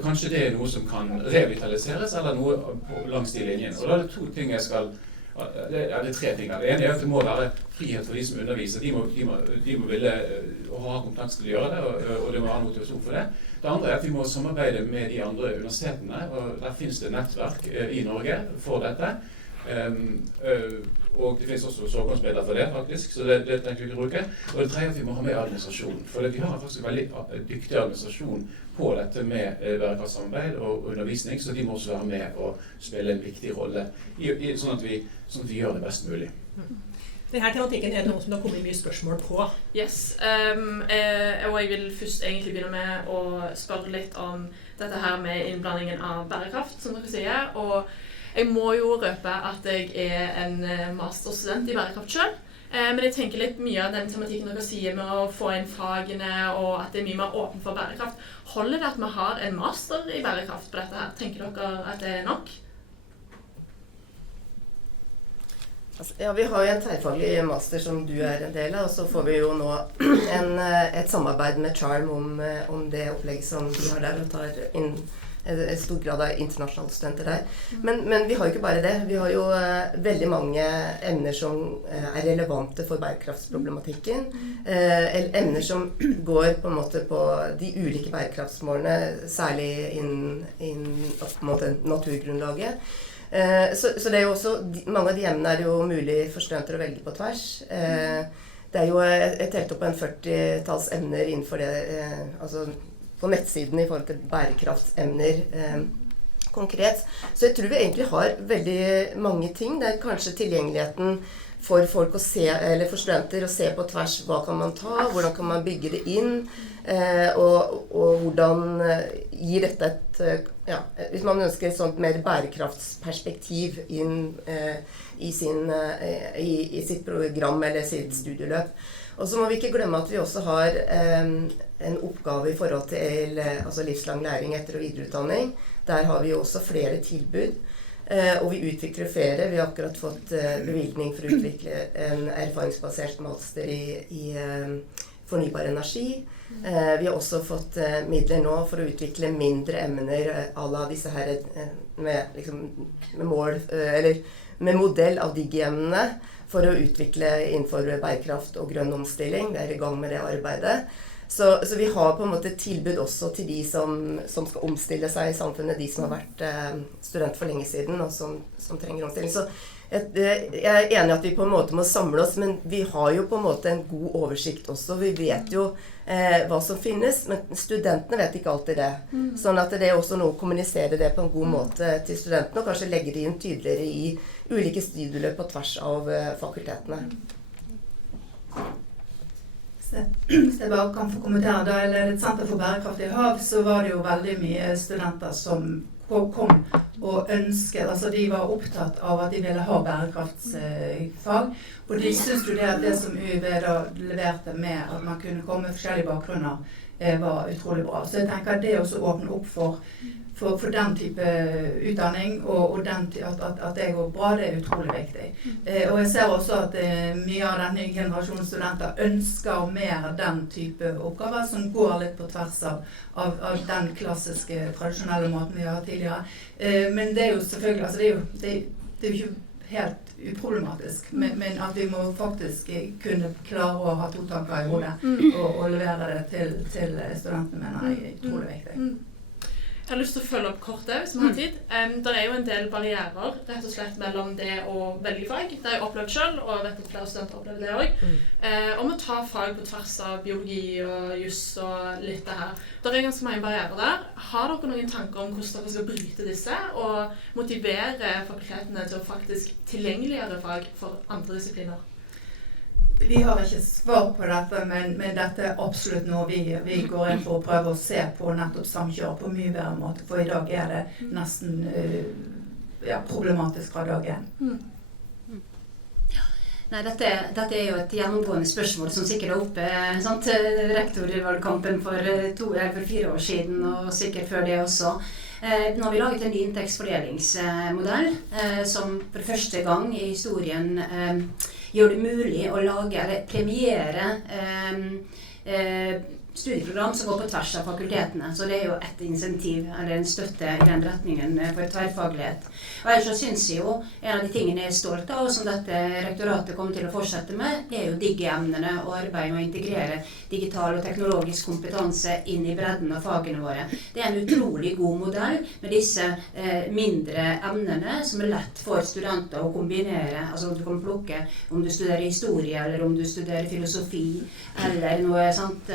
Kanskje det er noe som kan revitaliseres, eller noe langs de linjene. Og da er det to ting jeg skal det er tre ting. Det ene er at det må være frihet for de som underviser. De må ville ha kompetanse til å gjøre det, og det må være motivasjon for det. Det andre er at vi må samarbeide med de andre universitetene, og der finnes det nettverk i Norge for dette. Og det finnes også såkornsmidler for det, faktisk, så det tenker vi ikke bruke. Og det tredje er at vi må ha med administrasjon, for vi har faktisk veldig dyktig administrasjon på dette med bærekraftssamarbeid og undervisning, så de må også være med og spille en viktig rolle, sånn at vi gjør det best mulig. Denne tematikken er noe som det har kommet mye spørsmål på. Yes, og jeg vil først egentlig begynne med å spørre litt om dette her med innblandingen av bærekraft, som dere sier, og jeg må jo røpe at jeg er en masterstudent i bærekraft selv. Men jeg tenker litt mye av den tematikken dere sier med å få inn fagene, og at det er mye mer åpen for bærekraft. Holder det at vi har en master i bærekraft på dette her? Tenker dere at det er nok? Altså, ja, vi har jo en tverrfaglig master som du er en del av, og så får vi jo nå et samarbeid med Charm om det opplegget som de har der, og tar inn en stor grad av internasjonale studenter der. Men vi har jo ikke bare det. Vi har jo veldig mange emner som er relevante for bærekraftsproblematikken. Emner som går på en måte på de ulike bærekraftsmålene, særlig innen på en måte naturgrunnlaget. Så det er jo også, mange av de emnene er det jo mulig for studenter å velge på tvers. Det er jo et telt opp på en 40-talls emner innenfor det, altså på nettsiden i forhold til bærekraftsemner konkret. Så jeg tror vi egentlig har veldig mange ting. Det er kanskje tilgjengeligheten for folk å se, eller for studenter å se på tvers, hva kan man ta, hvordan kan man bygge det inn, og hvordan gir dette et, ja, hvis man ønsker et sånt mer bærekraftsperspektiv inn i sitt program eller sitt studieløp. Og så må vi ikke glemme at vi også har en oppgave i forhold til altså livslang læring etter- og videreutdanning. Der har vi jo også flere tilbud. Og vi utvikler flere. Vi har akkurat fått bevilgning for å utvikle en erfaringsbasert master i fornybar energi. Vi har også fått midler nå for å utvikle mindre emner à la disse her med mål, eller med modell av digi-emnene for å utvikle innenfor bærekraft og grønn omstilling. Vi er i gang med det arbeidet. Så vi har på en måte tilbud også til de som skal omstille seg i samfunnet, de som har vært student for lenge siden og som trenger omstilling. Så jeg er enig at vi på en måte må samle oss, men vi har jo på en måte en god oversikt også. Vi vet jo hva som finnes, men studentene vet ikke alltid det. Sånn at det er også noe å kommunisere det på en god måte til studentene, og kanskje legge det inn tydeligere i ulike studieløp på tvers av fakultetene. Hvis jeg bare kan få kommentere, da jeg ledet Senter for bærekraftig hav, så var det jo veldig mye studenter som kom og ønsket, altså de var opptatt av at de ville ha bærekraftsfag, og de syntes jo det som UiB da leverte med at man kunne komme med forskjellige bakgrunner, var utrolig bra. Så jeg tenker at det også åpner opp for den type utdanning, og at det går bra, det er utrolig viktig. Og jeg ser også at mye av den nye generasjonen studenter ønsker mer den type oppgaver som går litt på tvers av den klassiske, tradisjonelle måten vi har hatt tidligere. Men det er jo selvfølgelig, altså det er jo ikke helt uproblematisk, men at vi må faktisk kunne klare å ha to tanker i hodet og levere det til studentene, mener jeg er utrolig viktig. Jeg har lyst til å følge opp kort hvis vi har tid. Det er jo en del barrierer, rett og slett, mellom det å velge fag. Det har jeg opplevd selv, og jeg vet at flere studenter opplever det også. Om å ta fag på tvers av biologi og juss og litt det her. Det er ganske mange barrierer der. Har dere noen tanker om hvordan dere skal bryte disse, og motivere fakultetene til å faktisk tilgjengeliggjøre fag for andre disipliner? Vi har ikke svar på dette, men dette er absolutt noe vi går inn for å prøve å se på nettopp samkjør på mye bedre måte, for i dag er det nesten problematisk fra dag 1. Nei, dette er jo et gjennomgående spørsmål som sikkert er oppe, rektorvalgkampen for 4 år siden, og sikkert før det også. Nå har vi laget en ny inntektsfordelingsmodell, som for første gang i historien gjør det mulig å lage eller premiere studieprogram som går på tvers av fakultetene. Så det er jo et insentiv, eller en støtte i den retningen for tverrfaglighet. Og ellers så synes jeg jo, en av de tingene jeg er stolt av, og som dette rektoratet kommer til å fortsette med, er jo digi-emnene og arbeidet med å integrere digital og teknologisk kompetanse inn i bredden av fagene våre. Det er en utrolig god modell med disse mindre emnene som er lett for studenter å kombinere. Altså om du kan plukke om du studerer historie, eller om du studerer filosofi, eller noe sånt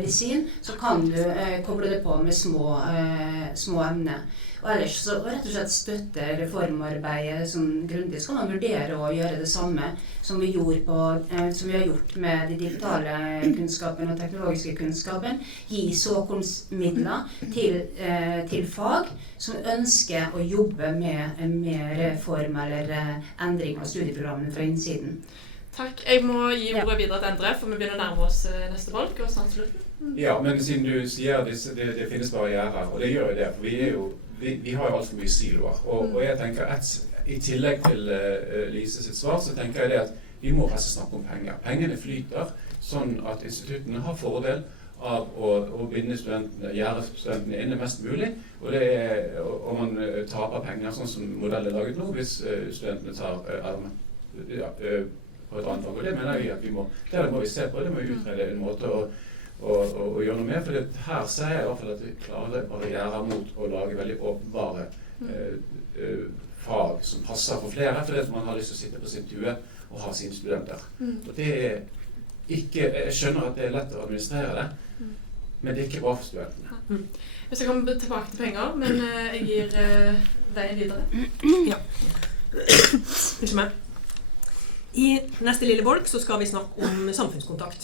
medisin, så kan du koble det på med små emner. Og ellers så rett og slett støtte reformarbeidet som grundig, så kan man vurdere å gjøre det samme som vi har gjort med de digitale kunnskapen og teknologiske kunnskapen, gi såkornsmidler til fag som ønsker å jobbe med reform eller endring av studieprogrammene fra innsiden. Takk. Jeg må gi ordet videre til Endre, for vi begynner å nærme oss neste bolk og sannslutten. Ja, men siden du sier det finnes barrierer, og det gjør jo det, for vi har jo alt for mye siloer. Og jeg tenker i tillegg til Lise sitt svar, så tenker jeg det at vi må rett og slett snakke om penger. Pengene flyter, sånn at instituttene har fordel av å binde studentene, gjøre studentene inne mest mulig, og man taper penger, sånn som modellen er laget nå, hvis studentene tar armen på et annet fag. Og det mener jeg at det må vi se på, det må vi utrede en måte å gjøre noe med, for her ser jeg i hvert fall at vi klarer barrierer mot å lage veldig åpenbare fag som passer for flere, fordi man har lyst til å sitte på sin tue og ha sine studenter. Og det jeg skjønner at det er lett å administrere det, men det er ikke bra for studentene. Hvis jeg kommer tilbake til penger, men jeg gir veien videre. Ja. Unnskyld meg. I neste lille bolk så skal vi snakke om samfunnskontakt.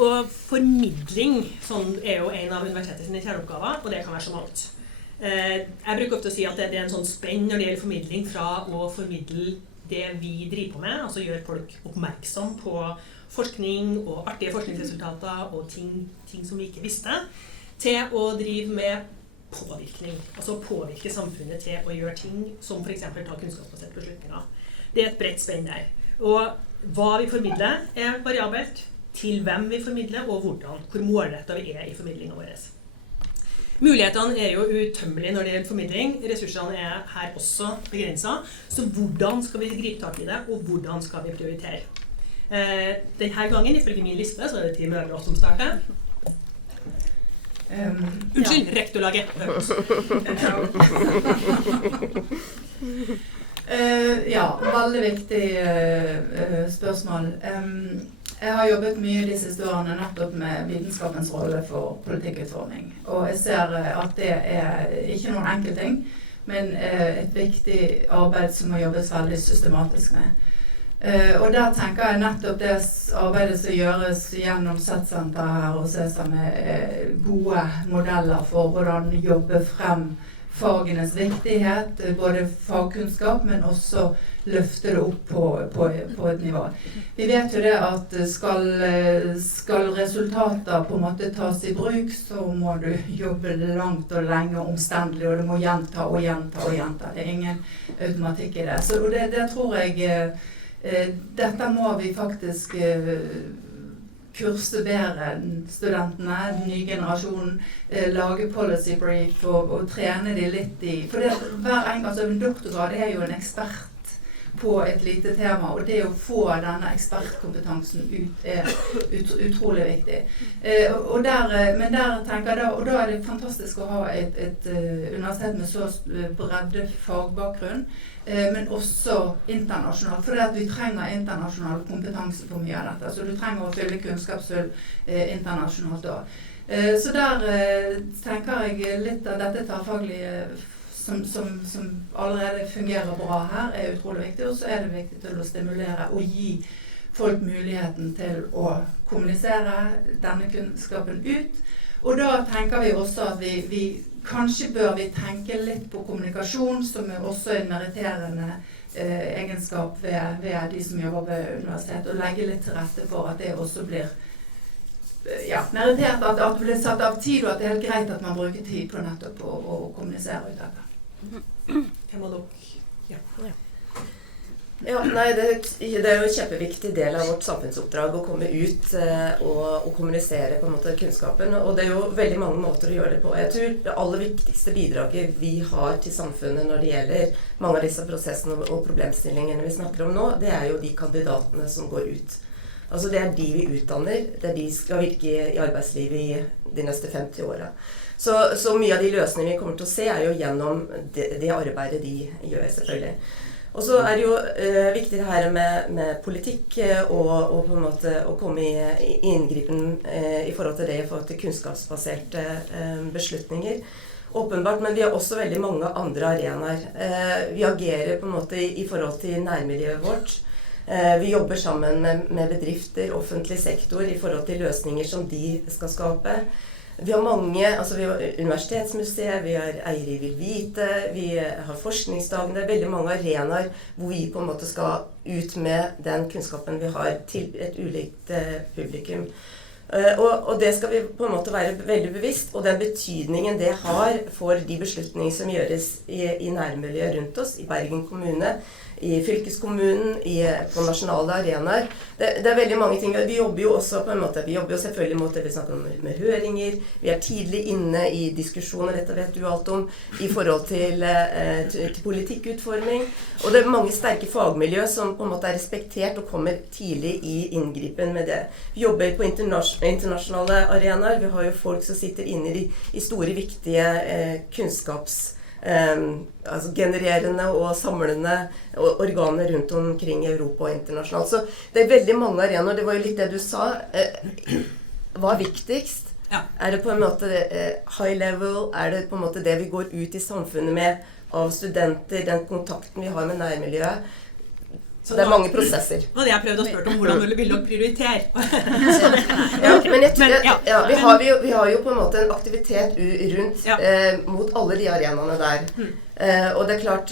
Og formidling sånn er jo en av universitetets kjerneoppgaver, og det kan være så mangt. Jeg bruker ofte å si at det er en sånn spenn når det gjelder formidling fra å formidle det vi driver på med, altså gjøre folk oppmerksom på forskning og artige forskningsresultater og ting som vi ikke visste, til å drive med påvirkning, altså påvirke samfunnet til å gjøre ting som for eksempel ta kunnskapsbaserte beslutninger. Det er et bredt spenn der. Og hva vi formidler er variabelt, til hvem vi formidler og hvordan, hvor målrettet vi er i formidlingen vår. Mulighetene er jo utømmelige når det gjelder formidling, ressursene er her også begrenset, så hvordan skal vi gripe tak i det, og hvordan skal vi prioritere? Denne gangen, ifølge min liste, så er det 10 mødre som starter. Unnskyld, rektorlaget. Ja, veldig viktig spørsmål. Jeg har jobbet mye de siste årene nettopp med vitenskapens rolle for politikkutforming. Og jeg ser at det er ikke noen enkel ting, men et viktig arbeid som må jobbes veldig systematisk med. Og der tenker jeg nettopp det arbeidet som gjøres gjennom SET-senter her og CESA med gode modeller for hvordan jobbe frem fagenes viktighet, både fagkunnskap, men også løfte det opp på et nivå. Vi vet jo det at skal resultater på en måte tas i bruk, så må du jobbe langt og lenge og omstendelig, og du må gjenta og gjenta og gjenta. Det er ingen automatikk i det. Så det tror jeg, dette må vi faktisk kurse bedre studentene, den nye generasjonen, lage policy brief og trene de litt i. For hver enkelt, altså en doktorgrad er jo en ekspert på et lite tema, og det å få denne ekspertkompetansen ut er utrolig viktig. Men der tenker jeg, og da er det fantastisk å ha et universitet med så bredde fagbakgrunn, men også internasjonalt, for vi trenger internasjonal kompetanse på mye av dette. Så du trenger å fylle kunnskapshull internasjonalt da. Så der tenker jeg litt av dette tverrfaglige som allerede fungerer bra her, er utrolig viktig. Og så er det viktig til å stimulere og gi folk muligheten til å kommunisere denne kunnskapen ut. Og da tenker vi også at vi kanskje bør vi tenke litt på kommunikasjon, som er også en meritterende egenskap ved de som jobber ved universitet, og legge litt til rette for at det også blir merittert, at det blir satt av tid, og at det er helt greit at man bruker tid på nettopp å kommunisere ut dette. Hvem av dere? Ja. Ja, nei, det er jo en kjempeviktig del av vårt samfunnsoppdrag å komme ut og kommunisere på en måte kunnskapen, og det er jo veldig mange måter å gjøre det på. Jeg tror det aller viktigste bidraget vi har til samfunnet når det gjelder mange av disse prosessene og problemstillingene vi snakker om nå, det er jo de kandidatene som går ut. Altså det er de vi utdanner, det er de som skal virke i arbeidslivet i de neste 50 årene. Så mye av de løsningene vi kommer til å se er jo gjennom det arbeidet de gjør, selvfølgelig. Og så er det jo viktig det her med politikk og på en måte å komme i inngripen i forhold til det, i forhold til kunnskapsbaserte beslutninger. Åpenbart, men vi har også veldig mange andre arenaer. Vi agerer på en måte i forhold til nærmiljøet vårt. Vi jobber sammen med bedrifter, offentlig sektor, i forhold til løsninger som de skal skape. Vi har mange, altså vi har Universitetsmuseet, vi har Eier vil vite, vi har forskningsdagen, det er veldig mange arenaer hvor vi på en måte skal ut med den kunnskapen vi har til et ulikt publikum. Og det skal vi på en måte være veldig bevisst, og den betydningen det har for de beslutninger som gjøres i nærmiljøet rundt oss, i Bergen kommune, i fylkeskommunen, på nasjonale arenaer. Det veldig mange ting. Vi jobber jo også på en måte, vi jobber jo selvfølgelig mot det vi snakker om med høringer. Vi tidlig inne i diskusjoner, dette vet du alt om, i forhold til politikkutforming. Og det mange sterke fagmiljø som på en måte respektert og kommer tidlig i inngripen med det. Vi jobber på internasjonale arenaer. Vi har jo folk som sitter inne i store, viktige altså genererende og samlende organer rundt omkring i Europa og internasjonalt. Så det veldig mange arenaer. Det var jo litt det du sa. Hva viktigst? Ja. Det på en måte high level? Det på en måte det vi går ut i samfunnet med av studenter, den kontakten vi har med nærmiljøet? Så det mange prosesser. Og det jeg prøvde å spørre om, hvordan vil dere prioritere? Vi har jo på en måte en aktivitet rundt mot alle de arenaene der. Og det klart,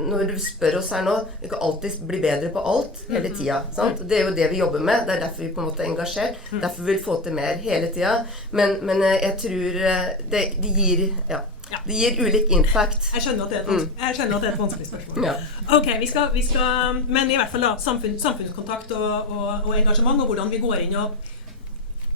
når du spør oss her nå, vi kan alltid bli bedre på alt hele tiden. Sant? Det jo det vi jobber med, det derfor vi på en måte engasjert, derfor vi vil få til mer hele tiden. Men jeg tror det gir ulik impact. Jeg skjønner at det er et vanskelig spørsmål. Ja. Ok, vi skal, men i hvert fall da, samfunnskontakt og engasjement, og hvordan vi går inn og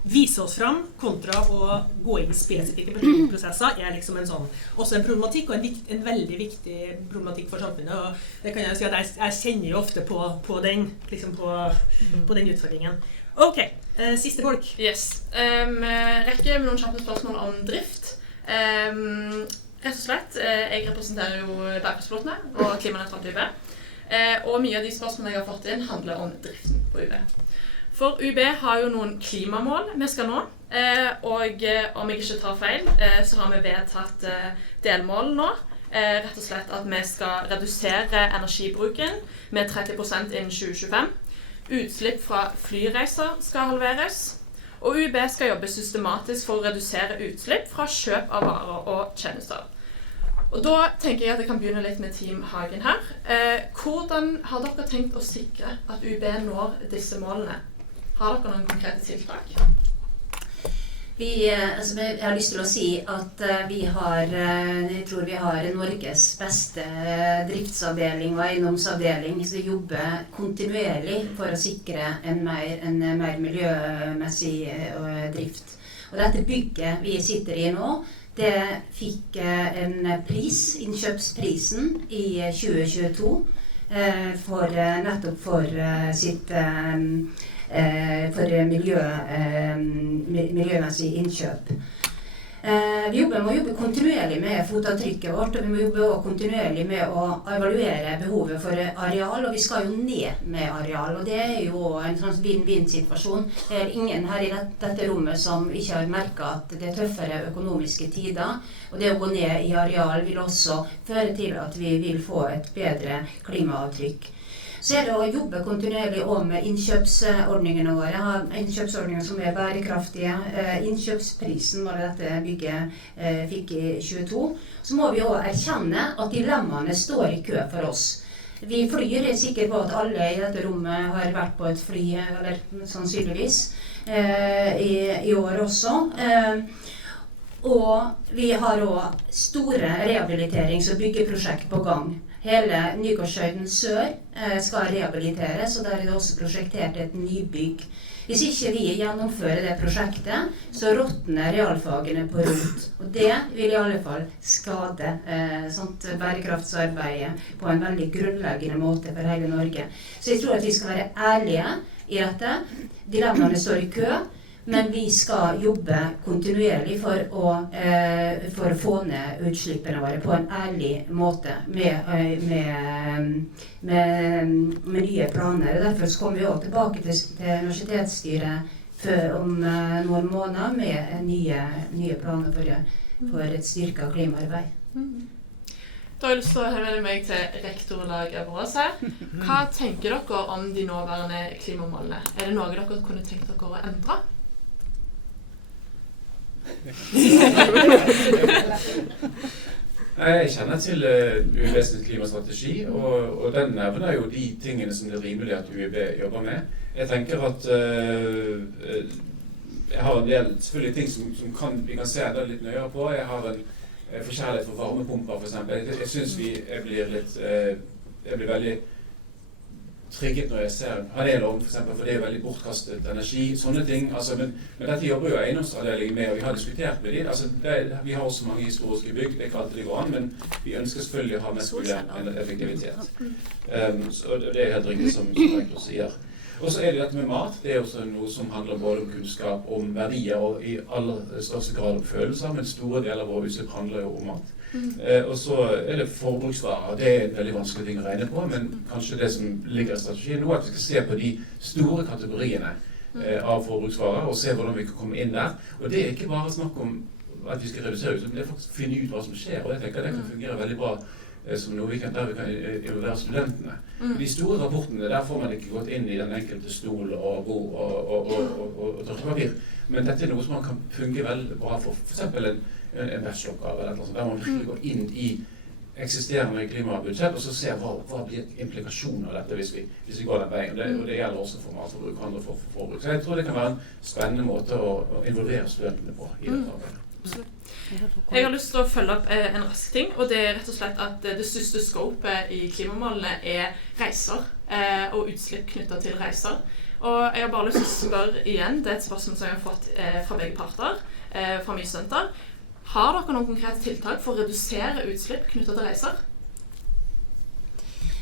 viser oss fram, kontra å gå inn i spesifikke prosesser, liksom også en problematikk, og en veldig viktig problematikk for samfunnet. Og det kan jeg si at jeg kjenner jo ofte på den, på den utfordringen. Ok, siste folk. Yes. Rekker med noen kjappe spørsmål om drift. Rett og slett, jeg representerer jo bærekraftspilotene og klimanøytralt UB, og mye av de spørsmålene jeg har fått inn handler om driften på UB. For UB har jo noen klimamål vi skal nå, og om jeg ikke tar feil, så har vi vedtatt delmål nå, rett og slett at vi skal redusere energibruken med 30% innen 2025, utslipp fra flyreiser skal halveres, og UB skal jobbe systematisk for å redusere utslipp fra kjøp av varer og tjenester. Og da tenker jeg at jeg kan begynne litt med Team Hagen her. Hvordan har dere tenkt å sikre at UB når disse målene? Har dere noen konkrete tiltak? Jeg har lyst til å si at jeg tror vi har Norges beste driftsavdeling og eiendomsavdeling som jobber kontinuerlig for å sikre en mer miljømessig drift. Og dette bygget vi sitter i nå, det fikk en pris, innkjøpsprisen i 2022, nettopp for sitt miljømessig innkjøp. Vi må jobbe kontinuerlig med fotavtrykket vårt, og vi må jobbe kontinuerlig med å evaluere behovet for areal, og vi skal jo ned med areal, og det jo en sånn vinn-vinn-situasjon. Det ingen her i dette rommet som ikke har merket at det tøffere økonomiske tider, og det å gå ned i areal vil også føre til at vi vil få et bedre klimaavtrykk. Så det å jobbe kontinuerlig med innkjøpsordningene våre, ha innkjøpsordninger som bærekraftige. Innkjøpsprisen var det dette bygget fikk i 22. Så må vi også erkjenne at dilemmaene står i kø for oss. Vi flyr, sikkert på at alle i dette rommet har vært på et fly, eller sannsynligvis, i år også. Og vi har også store rehabiliterings- og byggeprosjekt på gang. Hele Nygårdshøyden sør skal rehabiliteres, og der det også prosjektert et nybygg. Hvis ikke vi gjennomfører det prosjektet, så råtner realfagene på rot. Og det vil i alle fall skade bærekraftsarbeidet på en veldig grunnleggende måte for hele Norge. Så jeg tror at vi skal være ærlige i dette. Dilemmaene står i kø. Men vi skal jobbe kontinuerlig for å få ned utslippene våre på en ærlig måte med nye planer. Og derfor kommer vi også tilbake til universitetsstyret om noen måneder med nye planer for et styrket klimaarbeid. Da har jeg lyst til å henvende meg til rektor Lag Øverås her. Hva tenker dere om de nåværende klimamålene? Det noe dere kunne tenkt dere å endre? Jeg kjenner til UBs klimastrategi, og den nevner jo de tingene som det er rimelig at UB jobber med. Jeg tenker at jeg har en del selvfølgelig ting som vi kan se enda litt nøyere på. Jeg har en forkjærlighet for varmepumper, for eksempel. Jeg synes vi blir litt jeg blir veldig trigget når jeg ser panelovn, for eksempel, for det veldig bortkastet energi, sånne ting. Altså, men dette jobber jo eiendomsavdelingen med, og vi har diskutert med dem. Altså, vi har også mange historiske bygg, det er ikke alltid det går an, men vi ønsker selvfølgelig å ha mest mulig effektivitet. Så det er helt riktig som rektor sier. Og så er det dette med mat. Det er også noe som handler både om kunnskap, om verdier og i aller største grad om følelser, men store deler av vår utslipp handler jo om mat. Og så er det forbruksvarer. Det er en veldig vanskelig ting å regne på, men kanskje det som ligger i strategien nå er at vi skal se på de store kategoriene av forbruksvarer og se hvordan vi kan komme inn der. Og det er ikke bare snakk om at vi skal redusere utslipp, men det er faktisk å finne ut hva som skjer. Og jeg tenker det kan fungere veldig bra som noe der vi kan involvere studentene. De store rapportene, der får man ikke gått inn i den enkelte stol og bord og tørkepapir. Men dette er noe som man kan fungere veldig bra for eksempel en bacheloroppgave eller noe sånt, der man virkelig går inn i eksisterende klimabudsjett og så ser hva blir implikasjoner av dette hvis vi går den veien. Og det gjelder også for matforbruk og andre for forbruk. Så jeg tror det kan være en spennende måte å involvere studentene på i dette arbeidet. Jeg har lyst til å følge opp en rask ting, og det er rett og slett at det største scopet i klimamålene er reiser og utslipp knyttet til reiser. Og jeg har bare lyst til å spørre igjen, det er et spørsmål som jeg har fått fra begge parter, fra mye studenter. Har dere noen konkrete tiltak for å redusere utslipp knyttet til reiser?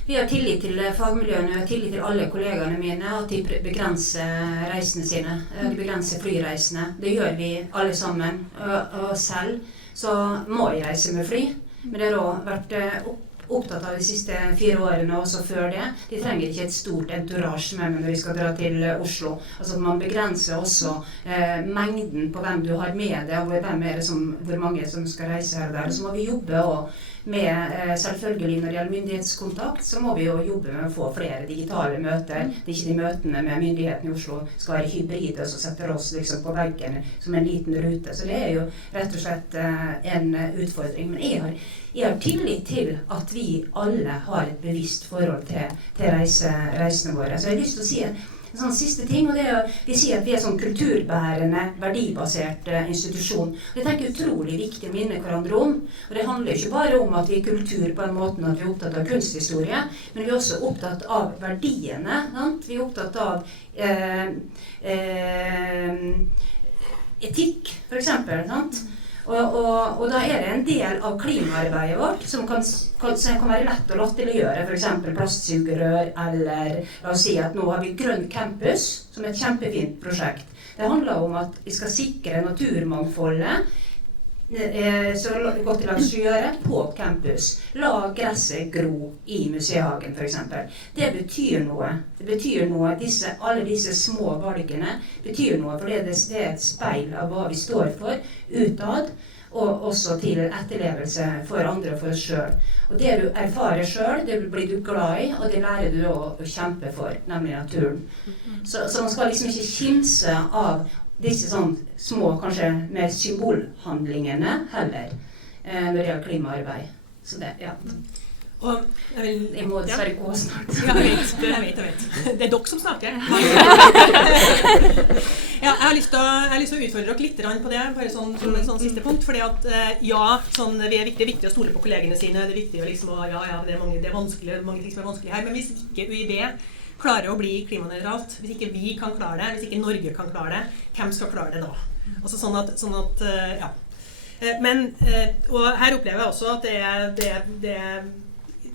Vi har tillit til fagmiljøene, vi har tillit til alle kollegene mine, at de begrenser reisene sine, de begrenser flyreisene. Det gjør vi alle sammen, og selv så må jeg reise med fly. Men det har også vært opptatt av de siste 4 årene, også før det. De trenger ikke et stort entourage med når vi skal dra til Oslo. Altså man begrenser også mengden på hvem du har med deg, og hvor mange som skal reise her og der. Så må vi jobbe også med, selvfølgelig når det gjelder myndighetskontakt, så må vi jo jobbe med å få flere digitale møter. Det er ikke de møtene med myndighetene i Oslo skal være hybride, og så setter oss liksom på veggen som en liten rute. Så det er jo rett og slett en utfordring. Men jeg har tillit til at vi alle har et bevisst forhold til reisene våre. Så jeg har lyst til å si en sånn siste ting, og det er vi sier at vi er sånn kulturbærende, verdibasert institusjon. Det tenker jeg er utrolig viktig å minne hverandre om. Og det handler ikke bare om at vi er kultur på en måte at vi er opptatt av kunsthistorie, men vi er også opptatt av verdiene. Sant? Vi er opptatt av etikk, for eksempel. Sant? Og da er det en del av klimaarbeidet vårt som kan være lett å latterliggjøre, for eksempel plastsugerør, eller la oss si at nå har vi Grønn Campus, som er et kjempefint prosjekt. Det handler om at vi skal sikre naturmangfoldet, så godt til langs sjøret på campus. La gresset gro i museehagen, for eksempel. Det betyr noe. Det betyr noe. Alle disse små valgene betyr noe, for det er et speil av hva vi står for utad, og også til etterlevelse for andre og for oss selv. Og det du erfarer selv, det blir du glad i, og det lærer du å kjempe for, nemlig naturen. Så man skal liksom ikke kimse av disse sånn små, kanskje mer symbolhandlingene heller, når det gjelder klimaarbeid. Så det, ja. Og jeg må dessverre gå snart. Ja, jeg vet. Det er dere som snakker. Ja, jeg har lyst til å utfordre dere litt på det, bare som en sånn siste punkt, fordi at det er viktig å stole på kollegene sine, det er viktig å liksom, det er vanskelig, mange ting som er vanskelig her, men hvis ikke UiB klarer å bli klimanøytralt, hvis ikke vi kan klare det, hvis ikke Norge kan klare det, hvem skal klare det da? Altså sånn at ja. Men, og her opplever jeg også at det er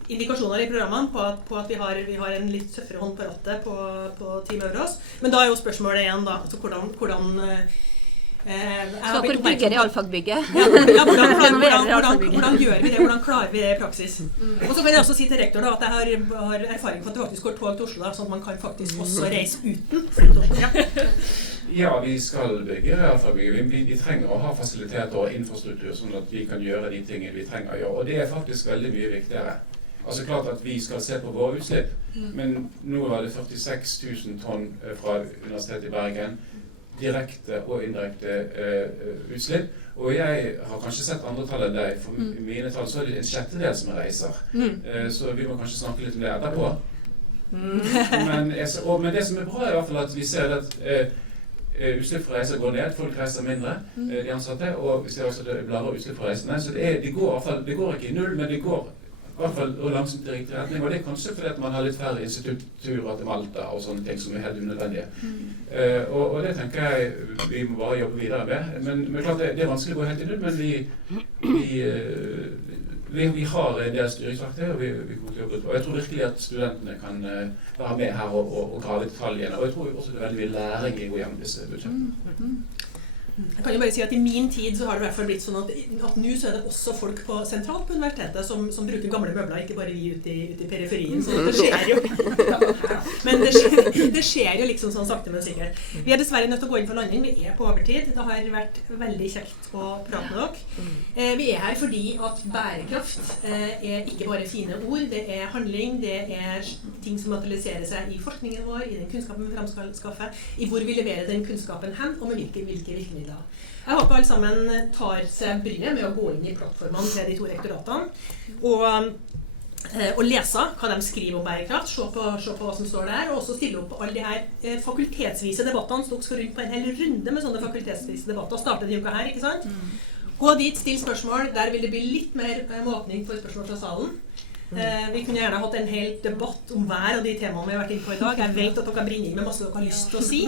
indikasjoner i programmene på at vi har en litt tøffere hånd på rattet på Team Euros. Men da er jo spørsmålet igjen da, altså hvordan skal dere bygge realfagbygget? Ja, hvordan gjør vi det? Hvordan klarer vi det i praksis? Og så kan jeg også si til rektor da, at jeg har erfaring for at det faktisk går tog til Oslo, da, sånn at man kan faktisk også reise uten. Ja, vi skal bygge realfagbygget. Vi trenger å ha fasiliteter og infrastruktur, sånn at vi kan gjøre de tingene vi trenger å gjøre. Og det er faktisk veldig mye viktigere. Altså klart at vi skal se på våre utslipp, men nå var det 46 000 tonn fra Universitetet i Bergen, direkte og indirekte utslipp. Og jeg har kanskje sett andre tall enn deg. For mine tall så er det en sjettedel som reiser. Så vi må kanskje snakke litt om det etterpå. Men det som er bra er i hvert fall at vi ser at utslipp fra reiser går ned, folk reiser mindre, de ansatte, og vi ser også at det er lavere utslipp fra reisene. Så det går ikke i null, men det går hvert fall langsomt i riktig retning, og det kanskje fordi at man har litt færre institutturer til Malta og sånne ting som helt unødvendige. Og det tenker jeg vi må bare jobbe videre med. Men klart det vanskelig å gå helt i null, men vi har en del styringsverktøy, og vi kommer til å jobbe ut. Og jeg tror virkelig at studentene kan være med her og grave i detaljene. Og jeg tror også det veldig mye læring i å gå gjennom disse budsjettene. Jeg kan jo bare si at i min tid så har det I hvert fall blitt sånn at nå så det også folk sentralt på universitetet som bruker gamle møbler, ikke bare vi ute I periferien, så det skjer jo. Men det skjer jo liksom sånn sakte, men sikkert. Vi dessverre nødt til å gå inn for landing, vi på overtid. Det har vært veldig kjekt å prate med dere. Vi her fordi at bærekraft ikke bare fine ord, det handling, det ting som materialiserer seg I forskningen vår, I den kunnskapen vi framskaffer, I hvor vi leverer den kunnskapen hen, og med hvilke virkemidler. Jeg håper alle sammen tar seg bryet med å gå inn I plattformene til de to rektoratene og lese hva de skriver om bærekraft, se på hva som står der, og også stille opp på alle de her fakultetsvise debattene, så dere skal rundt på en hel runde med sånne fakultetsvise debatter, og starte denne uka her, ikke sant? Gå dit, still spørsmål, der vil det bli litt mer åpning for spørsmål fra salen. Vi kunne gjerne hatt en hel debatt om hver av de temaene vi har vært inne på I dag. Jeg vet at dere brinner inn med masse dere har lyst til å si.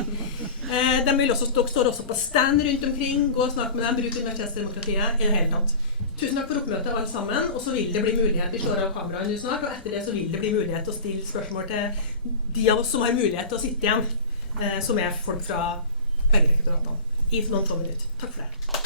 Dere står også på stand rundt omkring, gå og snakk med dem, bruk universitetsdemokratiet I det hele tatt. Tusen takk for oppmøtet alle sammen, og så vil det bli mulighet, vi slår av kameraene snart, og etter det så vil det bli mulighet til å stille spørsmål til de av oss som har mulighet til å sitte igjen, som folk fra begge rektoratene, I noen få minutter. Takk for det.